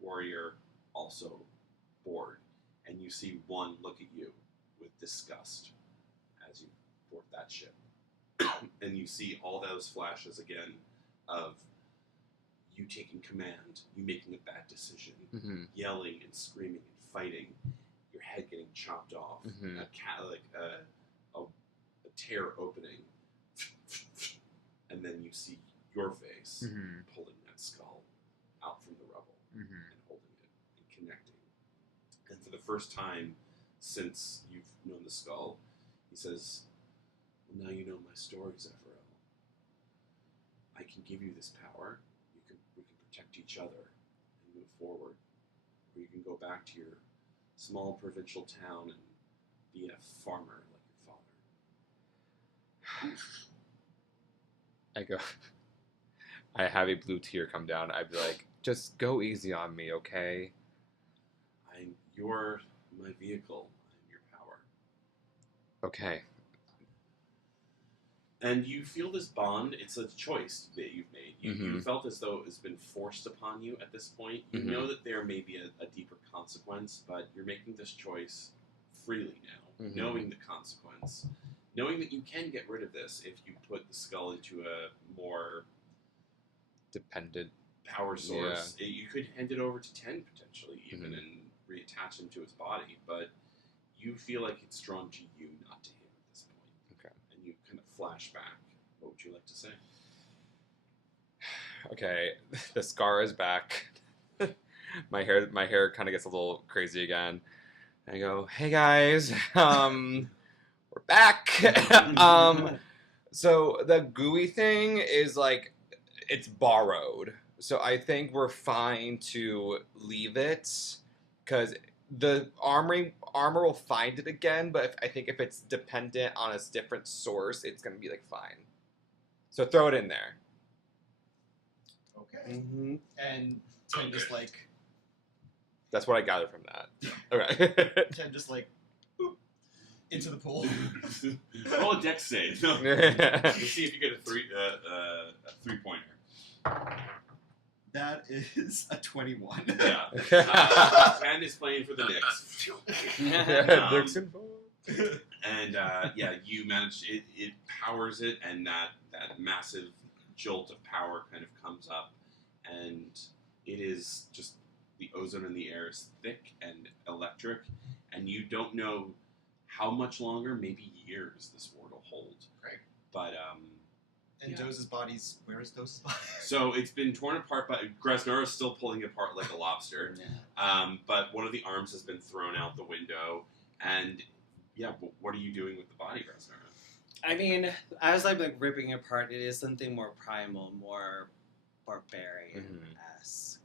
warrior, also bored, and you see one look at you with disgust as you board that ship. And you see all those flashes again of you taking command, you making a bad decision, Mm-hmm. yelling and screaming and fighting, your head getting chopped off, Mhm. a tear opening, and then you see your face Mm-hmm. pulling that skull out from the rubble Mm-hmm. and holding it and connecting. And for the first time since you've known the skull, he says, "Well, now you know my story, Zephyro. I can give you this power. We can protect each other and move forward. Or you can go back to your small provincial town and be a farmer like your father." I go. I have a blue tear come down. I'd be like, just go easy on me, okay? You're my vehicle. I'm your power. Okay. And you feel this bond. It's a choice that you've made. You Mhm. felt as though it has been forced upon you at this point. You Mhm. know that there may be a deeper consequence, but you're making this choice freely now, Mhm. knowing the consequence. Knowing that you can get rid of this if you put the skull into a more Dependent. power source. You could hand it over to 10 potentially even Mhm. and reattach him to his body, but you feel like it's drawn to you, not to him at this point. Okay. And you kind of flash back. What would you like to say? Okay. The scar is back. my hair kind of gets a little crazy again. And I go, hey guys, we're back. So the gooey thing is like, it's borrowed. So I think we're fine to leave it, because the armor will find it again. But I think if it's dependent on a different source, it's gonna be like fine. So throw it in there. Okay. Mm-hmm. And Ted just like That's what I gathered from that. Okay. Ted just like boop, into the pool. Roll a dex save. No. Let's see if you get a 3-pointer. That is a 21. Yeah. 10 is playing for the Knicks. Dixon. And you manage it powers it, and that massive jolt of power kind of comes up, and it is just the ozone in the air is thick and electric, and you don't know how much longer, maybe years, this ward will hold. Right. But And Yeah. Doze's body's where is Doze's body? so it's been torn apart, but Gresnara is still pulling it apart like a lobster. Yeah. But one of the arms has been thrown out the window, and what are you doing with the body, Gresnara? I mean, as I'm like ripping it apart, it is something more primal, more barbarian-esque.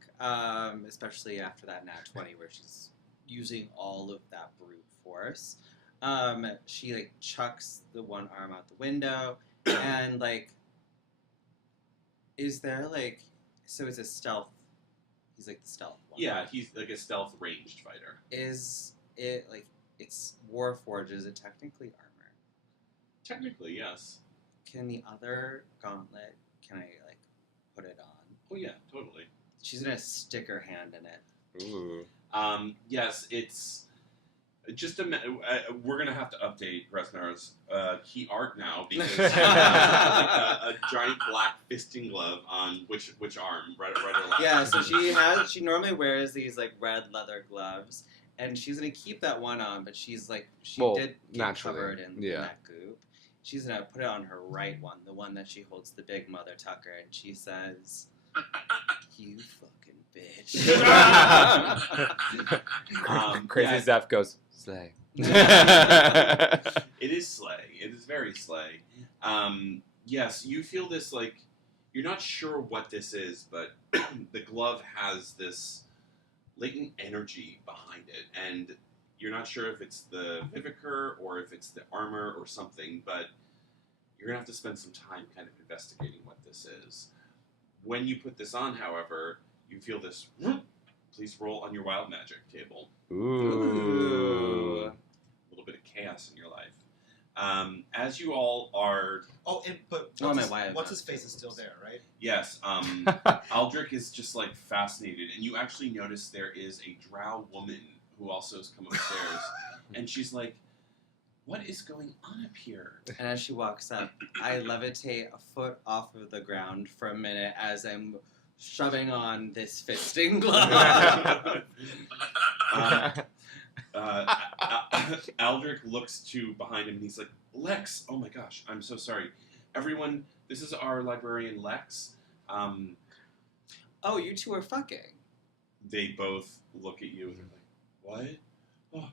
Especially after that nat 20 where she's using all of that brute force. She like chucks the one arm out the window, and like, is there like, so it's a stealth. He's like the stealth one. Yeah, he's like a stealth ranged fighter. Is it like it's Warforged? Is it technically armor? Technically, yes. Can the other gauntlet? Can I like put it on? Oh yeah, totally. She's gonna stick her hand in it. Ooh. Yes, it's just we're gonna have to update Gresnar's key art now because she's got like a giant black fisting glove on which arm, right or left? Yeah, so she normally wears these like red leather gloves, and she's gonna keep that one on, but she's like did get naturally, covered in yeah. that goop. She's gonna put it on her right one, the one that she holds the big mother tucker, and she says, "You fucking bitch." Crazy yeah. Zeph goes, slay. It is slay. It is very slay. Yes, you feel this like you're not sure what this is, but the glove has this latent energy behind it, and you're not sure if it's the Vivicar or if it's the armor or something, but you're gonna have to spend some time kind of investigating what this is. When you put this on, however, you feel this. Please roll on your wild magic table. Ooh. A little bit of chaos in your life. As you all are, What's his face is still there, right? yes, Aldrich is just like fascinated, and you actually notice there is a drow woman who also has come upstairs, and she's like, "What is going on up here?" And as she walks up, I levitate a foot off of the ground for a minute as I'm shoving on this fisting glove. Aldrich looks to behind him and he's like, "Lex, oh my gosh, I'm so sorry. Everyone, this is our librarian Lex." Oh, you two are fucking. They both look at you and they're like, "What?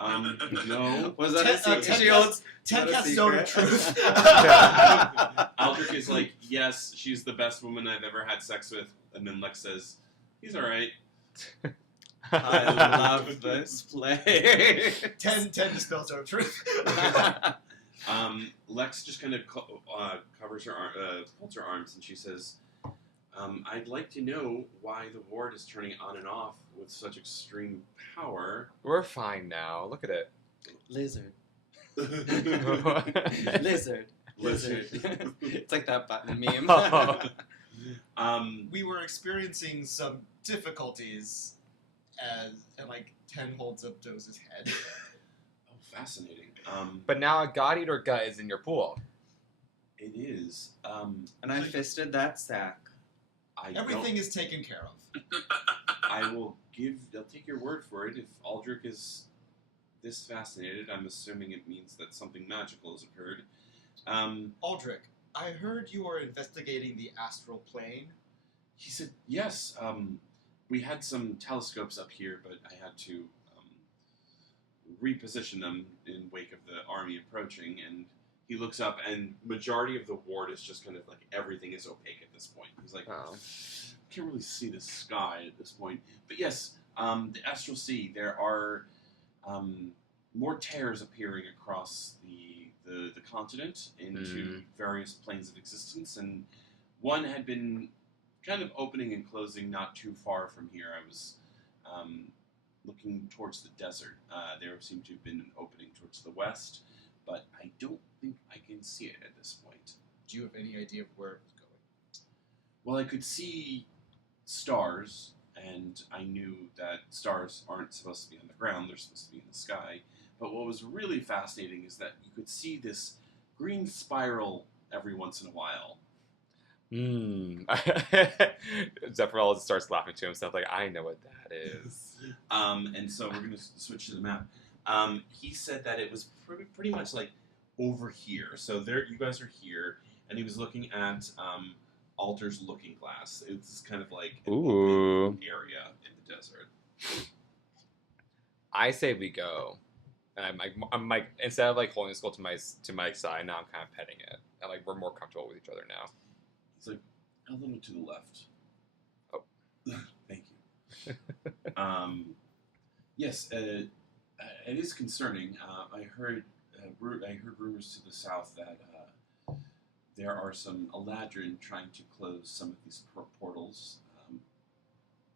Oh, no." Was that a secret? Ted She holds- Ted Not a casts Zone of secret. Truth. Aldrich is like, "Yes, she's the best woman I've ever had sex with." And then Lex says, "He's all right." I love this play. 10 dispels Zone of Truth. Lex just kind of covers her folds her arms, and she says, "I'd like to know why the ward is turning on and off with such extreme power." We're fine now. Look at it. Lizard. Lizard. Lizard. It's like that meme. We were experiencing some difficulties and like 10 holds up Doze's head. Oh, fascinating. But now a God Eater gut is in your pool. It is. And I fisted that sack. Everything is taken care of. I'll take your word for it. If Aldrich is this fascinated, I'm assuming it means that something magical has occurred. Aldrich, I heard you are investigating the astral plane. He said, "Yes, we had some telescopes up here, but I had to reposition them in wake of the army approaching." And he looks up, and majority of the ward is just kind of like everything is opaque at this point. He's like, Oh. can't really see the sky at this point. But yes, the astral sea, there are more tears appearing across the continent into various planes of existence, and one had been kind of opening and closing not too far from here. I was looking towards the desert. There seemed to have been an opening towards the west, but I don't think I can see it at this point. Do you have any idea of where it was going? Well, I could see stars, and I knew that stars aren't supposed to be on the ground, they're supposed to be in the sky. But what was really fascinating is that you could see this green spiral every once in a while. Zephyr starts laughing to himself like, I know what that is. And so we're going to switch to the map. He said that it was pretty much like over here. So there, you guys are here, and he was looking at Alter's looking glass. It's kind of like an open area in the desert. I say we go. And I'm like instead of like holding the skull to my side, now I'm kind of petting it. And like we're more comfortable with each other now. It's like a little to the left. Oh, thank you. Yes. It is concerning. I heard rumors to the south that there are some Eladrin trying to close some of these portals.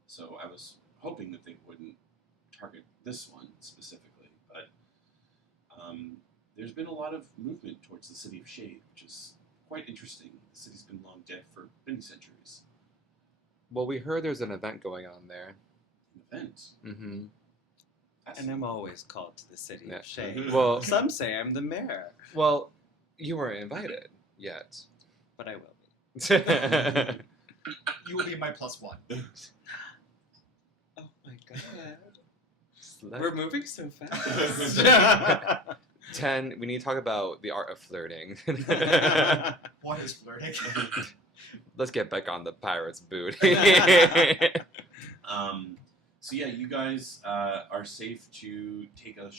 So I was hoping that they wouldn't target this one specifically, but there's been a lot of movement towards the City of Shade, which is quite interesting. The city's been long dead for many centuries. Well, we heard there's an event going on there. An event. Mm-hmm. And I'm always called to the City Yeah. of Shade. Well, Some say I'm the mayor, well, you weren't invited yet. but I will be. You will be my +1. Oh my god. We're moving so fast. 10, we need to talk about the art of flirting. What is flirting? Let's get back on the pirate's boot. So yeah, you guys are safe to take a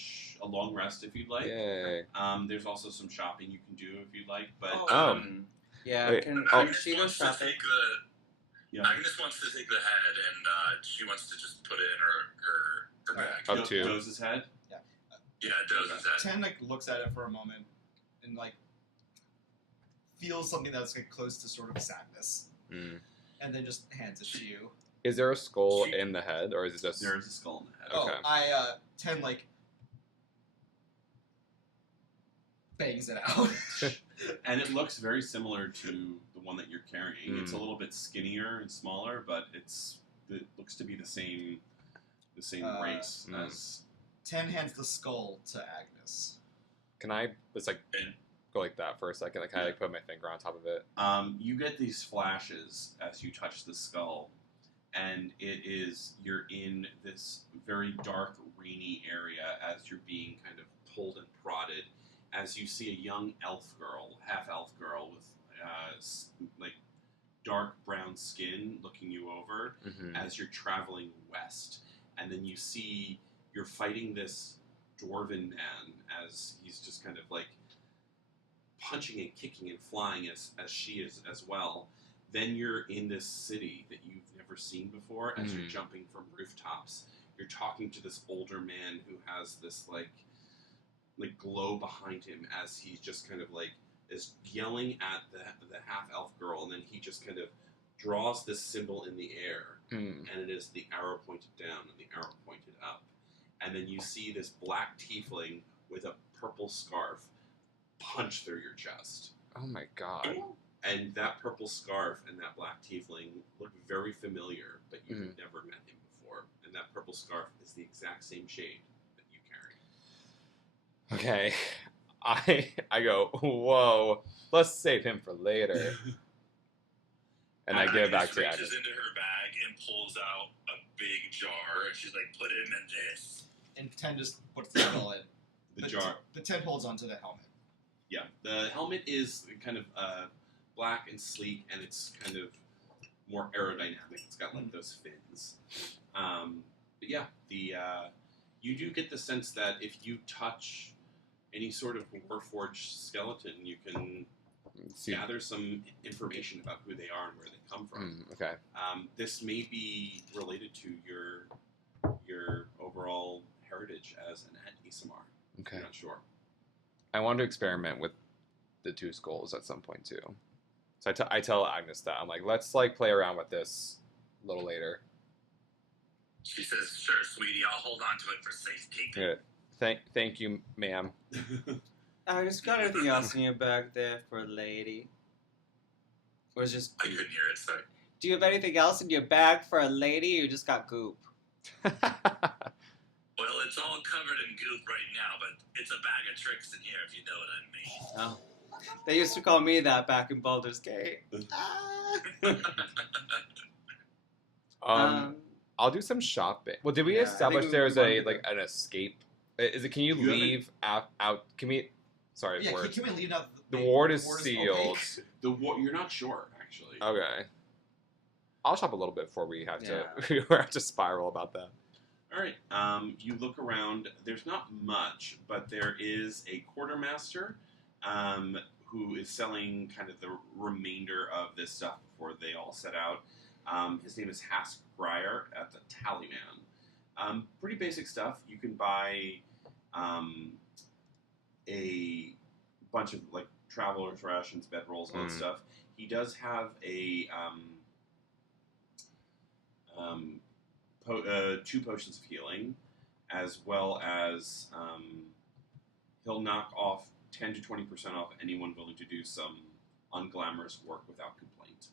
long rest if you'd like. Yay. There's also some shopping you can do if you'd like, but Oh. Yeah, Wait, can Agnes she go wants to shopping? take the yeah. Agnes wants to take the head, and she wants to just put it in her bag. Up to. Doze's head. Yeah, Doze's head. 10 like looks at it for a moment and like feels something that's like close to sort of sadness, Mm. and then just hands it to you. Is there a skull in the head, or is it just... There is a skull in the head. Okay. Oh, 10 like bangs it out. And it looks very similar to the one that you're carrying. It's a Mm. little bit skinnier and smaller, but it looks to be the same race Mm. as. 10 hands the skull to Agnes. Can I just like go like that for a second? Like, can I like put my finger on top of it? You get these flashes as you touch the skull, and you're in this very dark, rainy area as you're being kind of pulled and prodded, as you see a young half elf girl with like dark brown skin looking you over Mm-hmm. as you're traveling west, and then you're fighting this dwarven man as he's just kind of like punching and kicking and flying as she is as well. Then you're in this city that you've never seen before as you're jumping from rooftops. You're talking to this older man who has this like glow behind him as he just kind of like is yelling at the half elf girl, and then he just kind of draws this symbol in the air, Mm. and it is the arrow pointed down and the arrow pointed up. And then you see this black tiefling with a purple scarf punch through your chest. Oh my god. And that purple scarf and that black tiefling look very familiar, but you've never met him before. And that purple scarf is the exact same shade that you carry. Okay. I go, whoa, let's save him for later. And I give it back to Agnes Agnes. reaches into her bag and pulls out a big jar, and she's like, "Put him in this." And 10 just puts the skull in. The jar. The 10 holds onto the helmet. Yeah, the helmet is kind of black and sleek, and it's kind of more aerodynamic. It's got like those fins. But yeah, you do get the sense that if you touch any sort of Warforged skeleton, you can gather some information about who they are and where they come from. Okay. This may be related to your overall heritage as an Isamar. Okay. I'm not sure. I want to experiment with the two skulls at some point too. So I tell Agnes that. I'm like, let's like play around with this a little later. She says, "Sure, sweetie, I'll hold on to it for safekeeping." Good. Thank you, ma'am. I just got anything else in your bag there for a lady? Or is just I couldn't hear it, sorry. do you have anything else in your bag for a lady, or you just got goop? Well, it's all covered in goop right now, but it's a bag of tricks in here, if you know what I mean. Oh. They used to call me that back in Baldur's Gate. I'll do some shopping. Well, did we Yeah, I establish think there's we a wanted like an escape? Is it? Can you You leave out? Can we? Sorry, Yeah, word. can we leave out The ward is opaque. sealed. You're not sure actually. Okay. I'll shop a little bit before we have to Yeah. we have to spiral about that. All right. You look around. There's not much, but there is a quartermaster who is selling kind of the remainder of this stuff before they all set out. His name is Hask Grier at the Tallyman. Pretty basic stuff. You can buy a bunch of like traveler's rations, bedrolls, all that stuff. He does have a 2 potions of healing, as well as he'll knock off 10 to 20% off anyone willing to do some unglamorous work without complaint.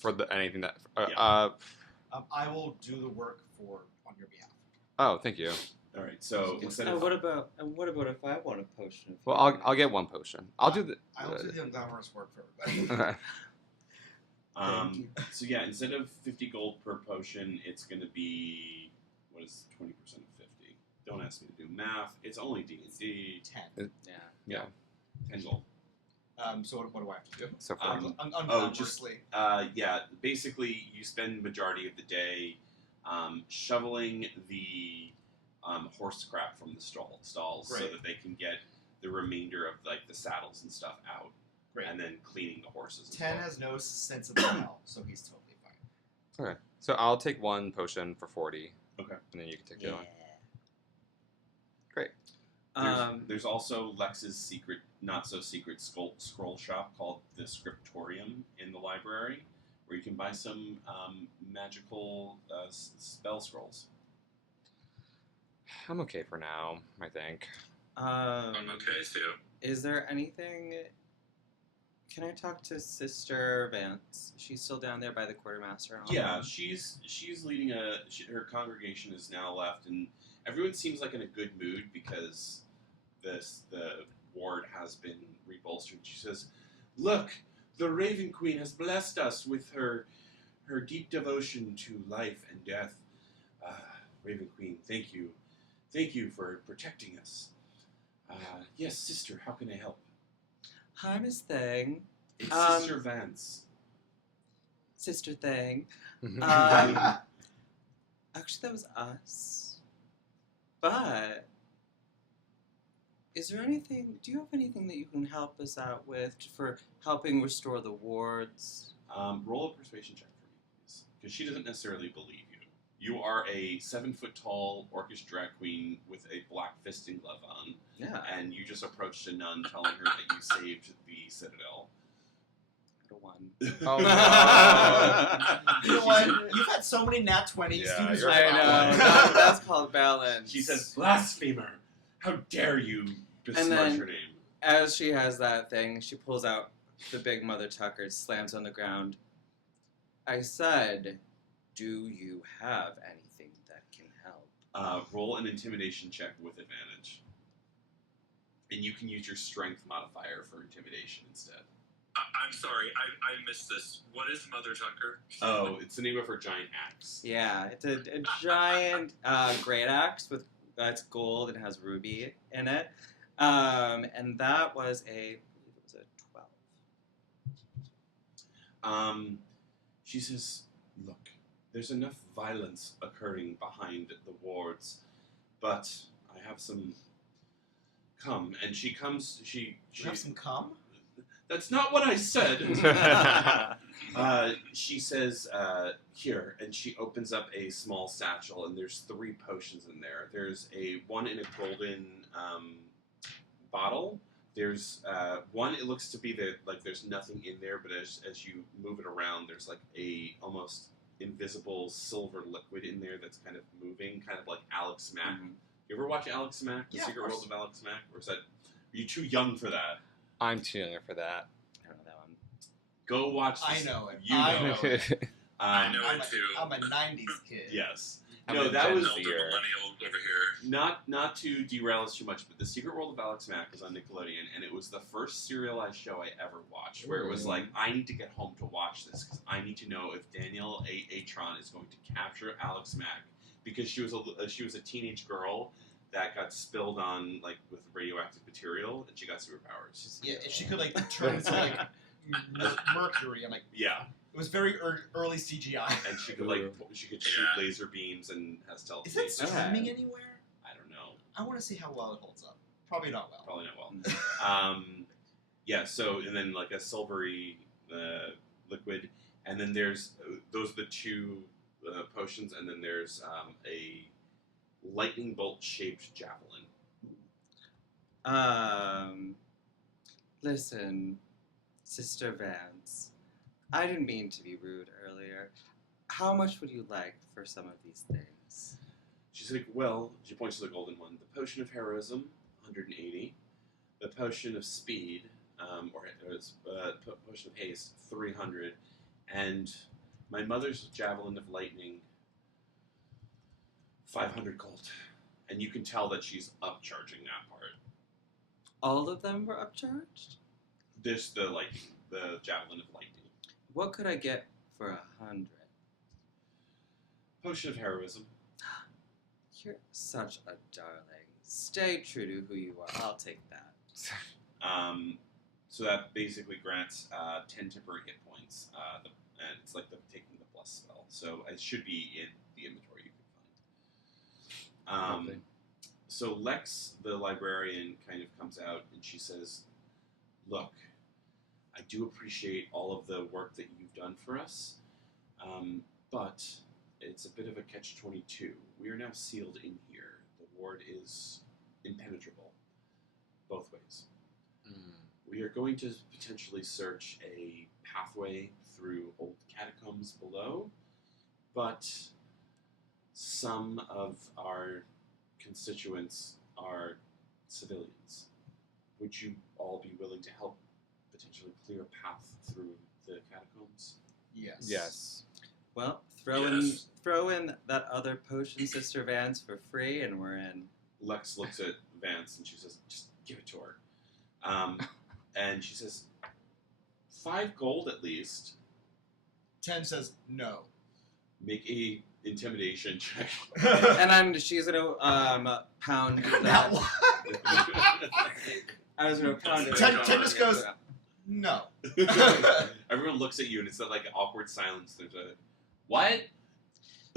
For anything that. I will do the work on your behalf. Oh, thank you. All right, so instead And of what about if I want a potion? Well, I'll get 1 potion. I'll do the. I'll do the unglamorous work for everybody. Okay. so yeah, instead of 50 gold per potion, it's going to be what is 20% of 50? Don't ask me to do math. It's only D&D. 10. Yeah. 10 gold. So what do I have to do? So for Unglamorously. Yeah. Basically, you spend majority of the day shoveling the horse crap from the stalls so Great. that they can get the remainder of like the saddles and stuff out. Great. And then cleaning the horses. as 10 well. has no sense of smell, so he's totally fine. Okay. So I'll take 1 potion for 40. Okay. And then you can take the other one. Yeah. Great. There's also Lex's secret, not so secret scroll shop called the Scriptorium in the library, where you can buy some magical spell scrolls. I'm okay for now, I think. I'm okay too. Is there anything? Can I talk to Sister Vance? She's still down there by the quartermaster. And all Yeah, that? she's leading her congregation is now left, and everyone seems like in a good mood because the ward has been rebolstered. She says, "Look, the Raven Queen has blessed us with her deep devotion to life and death. Raven Queen, thank you for protecting us. Yes, sister, how can I help?" Hi, Miss Thing. It's Sister Vance. Sister Thing. Mhm. Actually, that was us. But is there anything? Do you have anything that you can help us out with for helping restore the wards? Roll a persuasion check for me, please, because she doesn't necessarily believe you. You are a 7-foot-tall orcish drag queen with a black fist and glove on, Yeah. and you just approached a nun telling her that you saved the Citadel. A 1. Oh, You know what? You've had so many nat 20s. Yeah, you deserve you're I that know. one. That's called balance. She says, "Blasphemer! How dare you besmirch then- her name?" As she has that thing, she pulls out the big Mother Tucker, slams on the ground. I said, do you have anything that can help? Roll an intimidation check with advantage. And you can use your strength modifier for intimidation instead. I'm sorry, I missed this. What is Mother Tucker? Oh, it's the name of her giant axe. Yeah, it's a giant great axe with it's gold and has ruby in it. And that was a 12. She says, "Look, there's enough violence occurring behind the wards, but I have some come." And she comes, she You have some cum? That's not what I said. She says, "Here," and she opens up a small satchel, and there's 3 potions in there. There's one in a golden bottle. There's one. It looks to be that like there's nothing in there, but as you move it around, there's like a almost invisible silver liquid in there that's kind of moving, kind of like Alex Mack. Mhm. You ever watch Alex Mack? The Yeah, of Secret course. World of Alex Mack, or is that? Are you too young for that? I'm too young for that. I don't know that one. Go watch. I This. know it. You I know know it. I know I'm it too. I'm a 90s kid. Yes. I'm No, a that Gen was Z. Elder millennial over here. not to derail us too much, but the Secret World of Alex Mack was on Nickelodeon, and it was the first serialized show I ever watched. Where it was like, I need to get home to watch this because I need to know if Daniel Atron is going to capture Alex Mack, because she was a teenage girl that got spilled on like with radioactive material, and she got superpowers. Yeah, if she could like turn into like mercury and like Yeah, it was very early CGI. and she could shoot Yeah. laser beams and has Is telekinesis. it streaming anywhere? I don't know. I want to see how well it holds up. Probably not well. Probably not well. Yeah. So and then like a silvery liquid, and then there's those are the 2 potions, and then there's a lightning bolt shaped javelin. Listen, Sister Vance, I didn't mean to be rude earlier. How much would you like for some of these things? She's like, well, she points to the golden one. The potion of heroism, 180. The potion of speed, potion of haste, 300. And my mother's javelin of lightning, 500 gold. And you can tell that she's upcharging that part. All of them were upcharged? This, the javelin of lightning. What could I get for 100? Potion of heroism. You're such a darling. Stay true to who you are. I'll take that. So that basically grants 10 temporary hit points. And it's like taking the bless spell. So it should be in the inventory you can find. Lovely. So Lex, the librarian, kind of comes out and she says, look, I do appreciate all of the work that you've done for us, but it's a bit of a catch-22. We are now sealed in here. The ward is impenetrable, both ways. We are going to potentially search a pathway through old catacombs below, but some of our constituents are civilians. Would you all be willing to help potentially clear a path through the catacombs? Yes. Yes. Well, Yes. throw in that other potion, Sister Vance, for free, and we're in. Lex looks at Vance and she says, just give it to her. And she says, 5 gold at least. 10 says no. Make a intimidation check. And she's gonna pound That that. one. I was gonna pound it. 10 just goes, no. Everyone looks at you and it's that like awkward silence. There's a, what?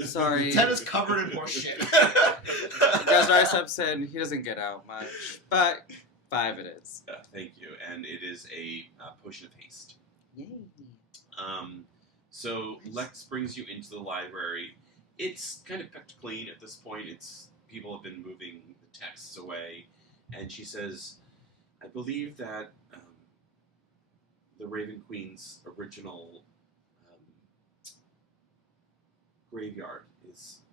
Sorry. 10 is covered in more shit. Gazrai steps in. He doesn't get out much, but 5 it is. Thank you. And it is a potion of haste. Yay. So Lex brings you into the library. It's kind of picked clean at this point. People have been moving the texts away, and she says, "I believe that the Raven Queen's original graveyard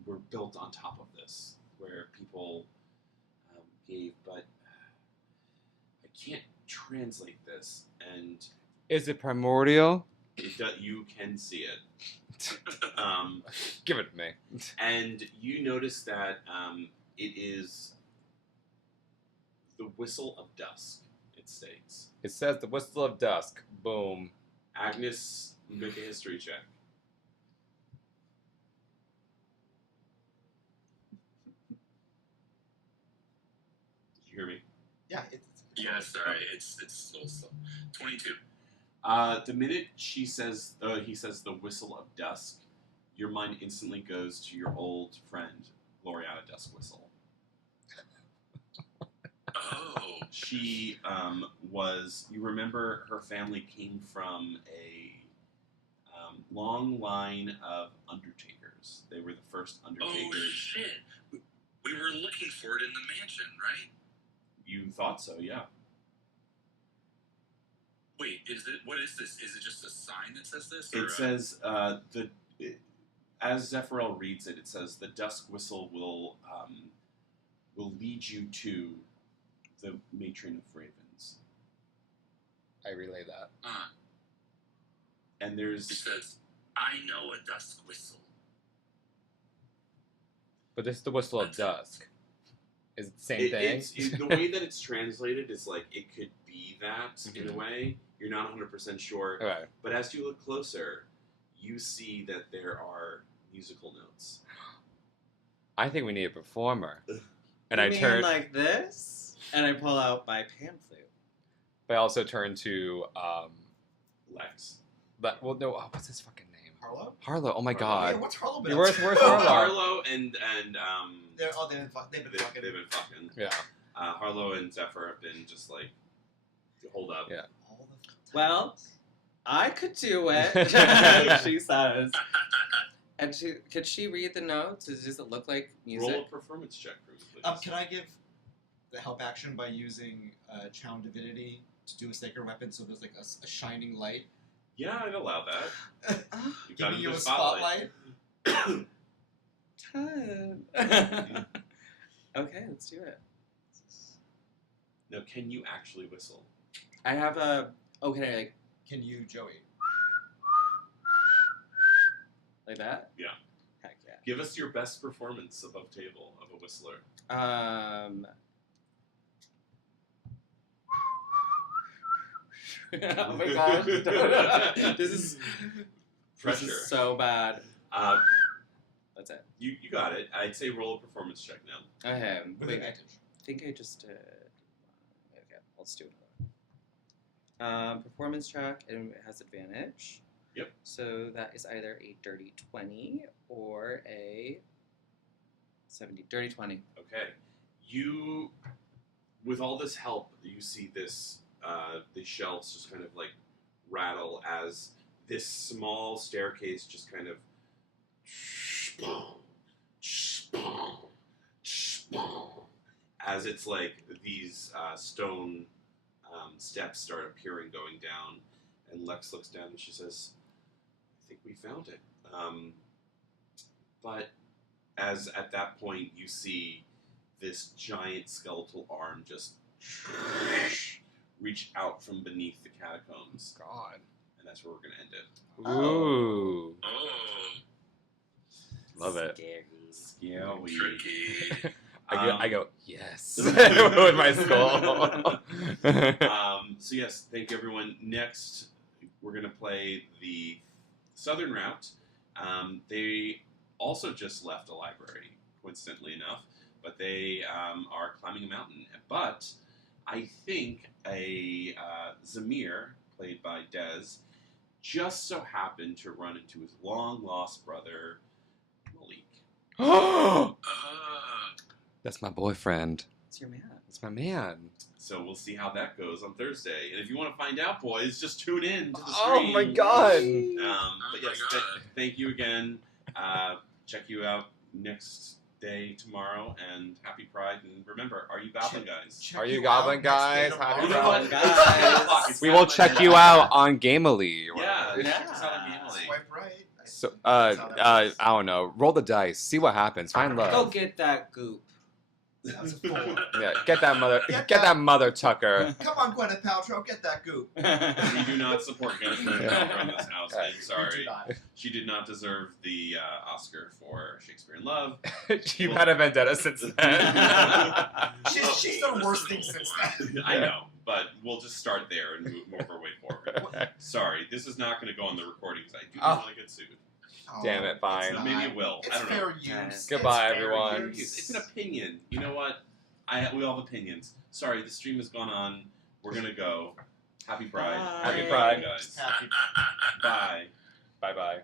were built on top of this, where people gave, but I can't translate this, and Is it primordial? you can see it." Give it to me. And you notice that it is the Whistle of Dusk, it states. It says the Whistle of Dusk. Boom. Agnes, make a history check. Did you hear me? Yeah, Yeah, sorry, it's a little slow. 22. The minute he says the Whistle of Dusk, your mind instantly goes to your old friend, Gloriana Duskwhistle. Oh. She you remember her family came from a long line of undertakers. They were the first Oh, undertakers. shit. We were looking for it in the mansion, right? You thought so, yeah. Wait, what is this? Is it just a sign that says this? Or It says, as Zephyral reads it, it says, the Dusk Whistle will lead you to the Matron of Ravens. I relay that. And It there's... says, I know a dusk whistle. But this is the Whistle of Dusk. Is it the same thing? The way that it's translated is like, it could be that in a way. You're not 100% sure. Okay. But as you look closer, you see that there are musical notes. I think we need a performer. And You I mean turn. like this, and I pull out my pan flute. But I also turn to. Lex. But well, no. What's his fucking name? Harlow? Harlow. Oh my Yeah, god. what's Harlow been Yeah, up where's to? Harlow? Harlow and They've been fucking. they've been fucking. Yeah. Harlow and Zephyr have been just like, hold up. Yeah. All the Well, I could do it, she says. And could she read the notes? Does it look like music? Roll a performance check for me, please. Can I give the help action by using Channel Divinity to do a sacred weapon so there's like a shining light? Yeah, I'd allow that. You got Giving you another a spotlight? 10. Okay, let's do it. Now, can you actually whistle? I have a. Oh, can I Can you, Joey? like that? Yeah. Heck yeah. Give us your best performance above table of a whistler. Oh my gosh. This is so bad. That's it. You got it. I'd say roll a performance check now. Okay. With Wait, I advantage. think I just did. Okay, let's do another one. Performance check, and it has advantage. Yep. So that is either a dirty 20 or a 70. Dirty 20. Okay. You, with all this help, you see this, the shelves just kind of like rattle as this small staircase just kind of as it's like these stone steps start appearing going down, and Lex looks down and she says, I think we found it. But as at that point you see this giant skeletal arm just reach out from beneath the catacombs. God. And that's where we're going to end it. Ooh. Oh, Love it. Scary. tricky. I go, yes. With my skull. So yes, thank you everyone. Next, we're going to play the southern route. They also just left a library, coincidentally enough, but they are climbing a mountain. But I think a Zamir, played by Dez, just so happened to run into his long-lost brother, Malik. That's my boyfriend. It's your man. That's my man. So we'll see how that goes on Thursday. And if you want to find out, boys, just tune in to the stream. Oh my god. But yes, Oh my God. thank you again. Check you out next day tomorrow, and happy Pride. And remember, are you Goblin guys? Check Are you out Goblin next day guys? tomorrow. Happy You know what? Guys. It's We will Goblin check you Night. out on Gamely. Yeah, Yeah. check us out on Gamely. Swipe right. So, That's how that works. I don't know. Roll the dice. See what happens. Find love. Go get that goop. That's a 4. Yeah, get that mother. Get Get that- that mother tucker. Come on, Gwyneth Paltrow, get that goop. We do not support Gwyneth Paltrow in this house. I'm We sorry. do not. She did not deserve the Oscar for Shakespeare in Love. You've had a vendetta since then. She's done worse things since then. I know, but we'll just start there and move our way forward. Sorry, this is not going to go on the recording because I do not want to get sued. Damn it, fine. it's Maybe not. it will. It's I don't know. fair use. Goodbye, It's fair everyone. use. It's an opinion. You know what? We all have opinions. Sorry, the stream has gone on. We're gonna go. Happy Pride. Bye. Happy Pride. guys. Happy Bye. Bye bye.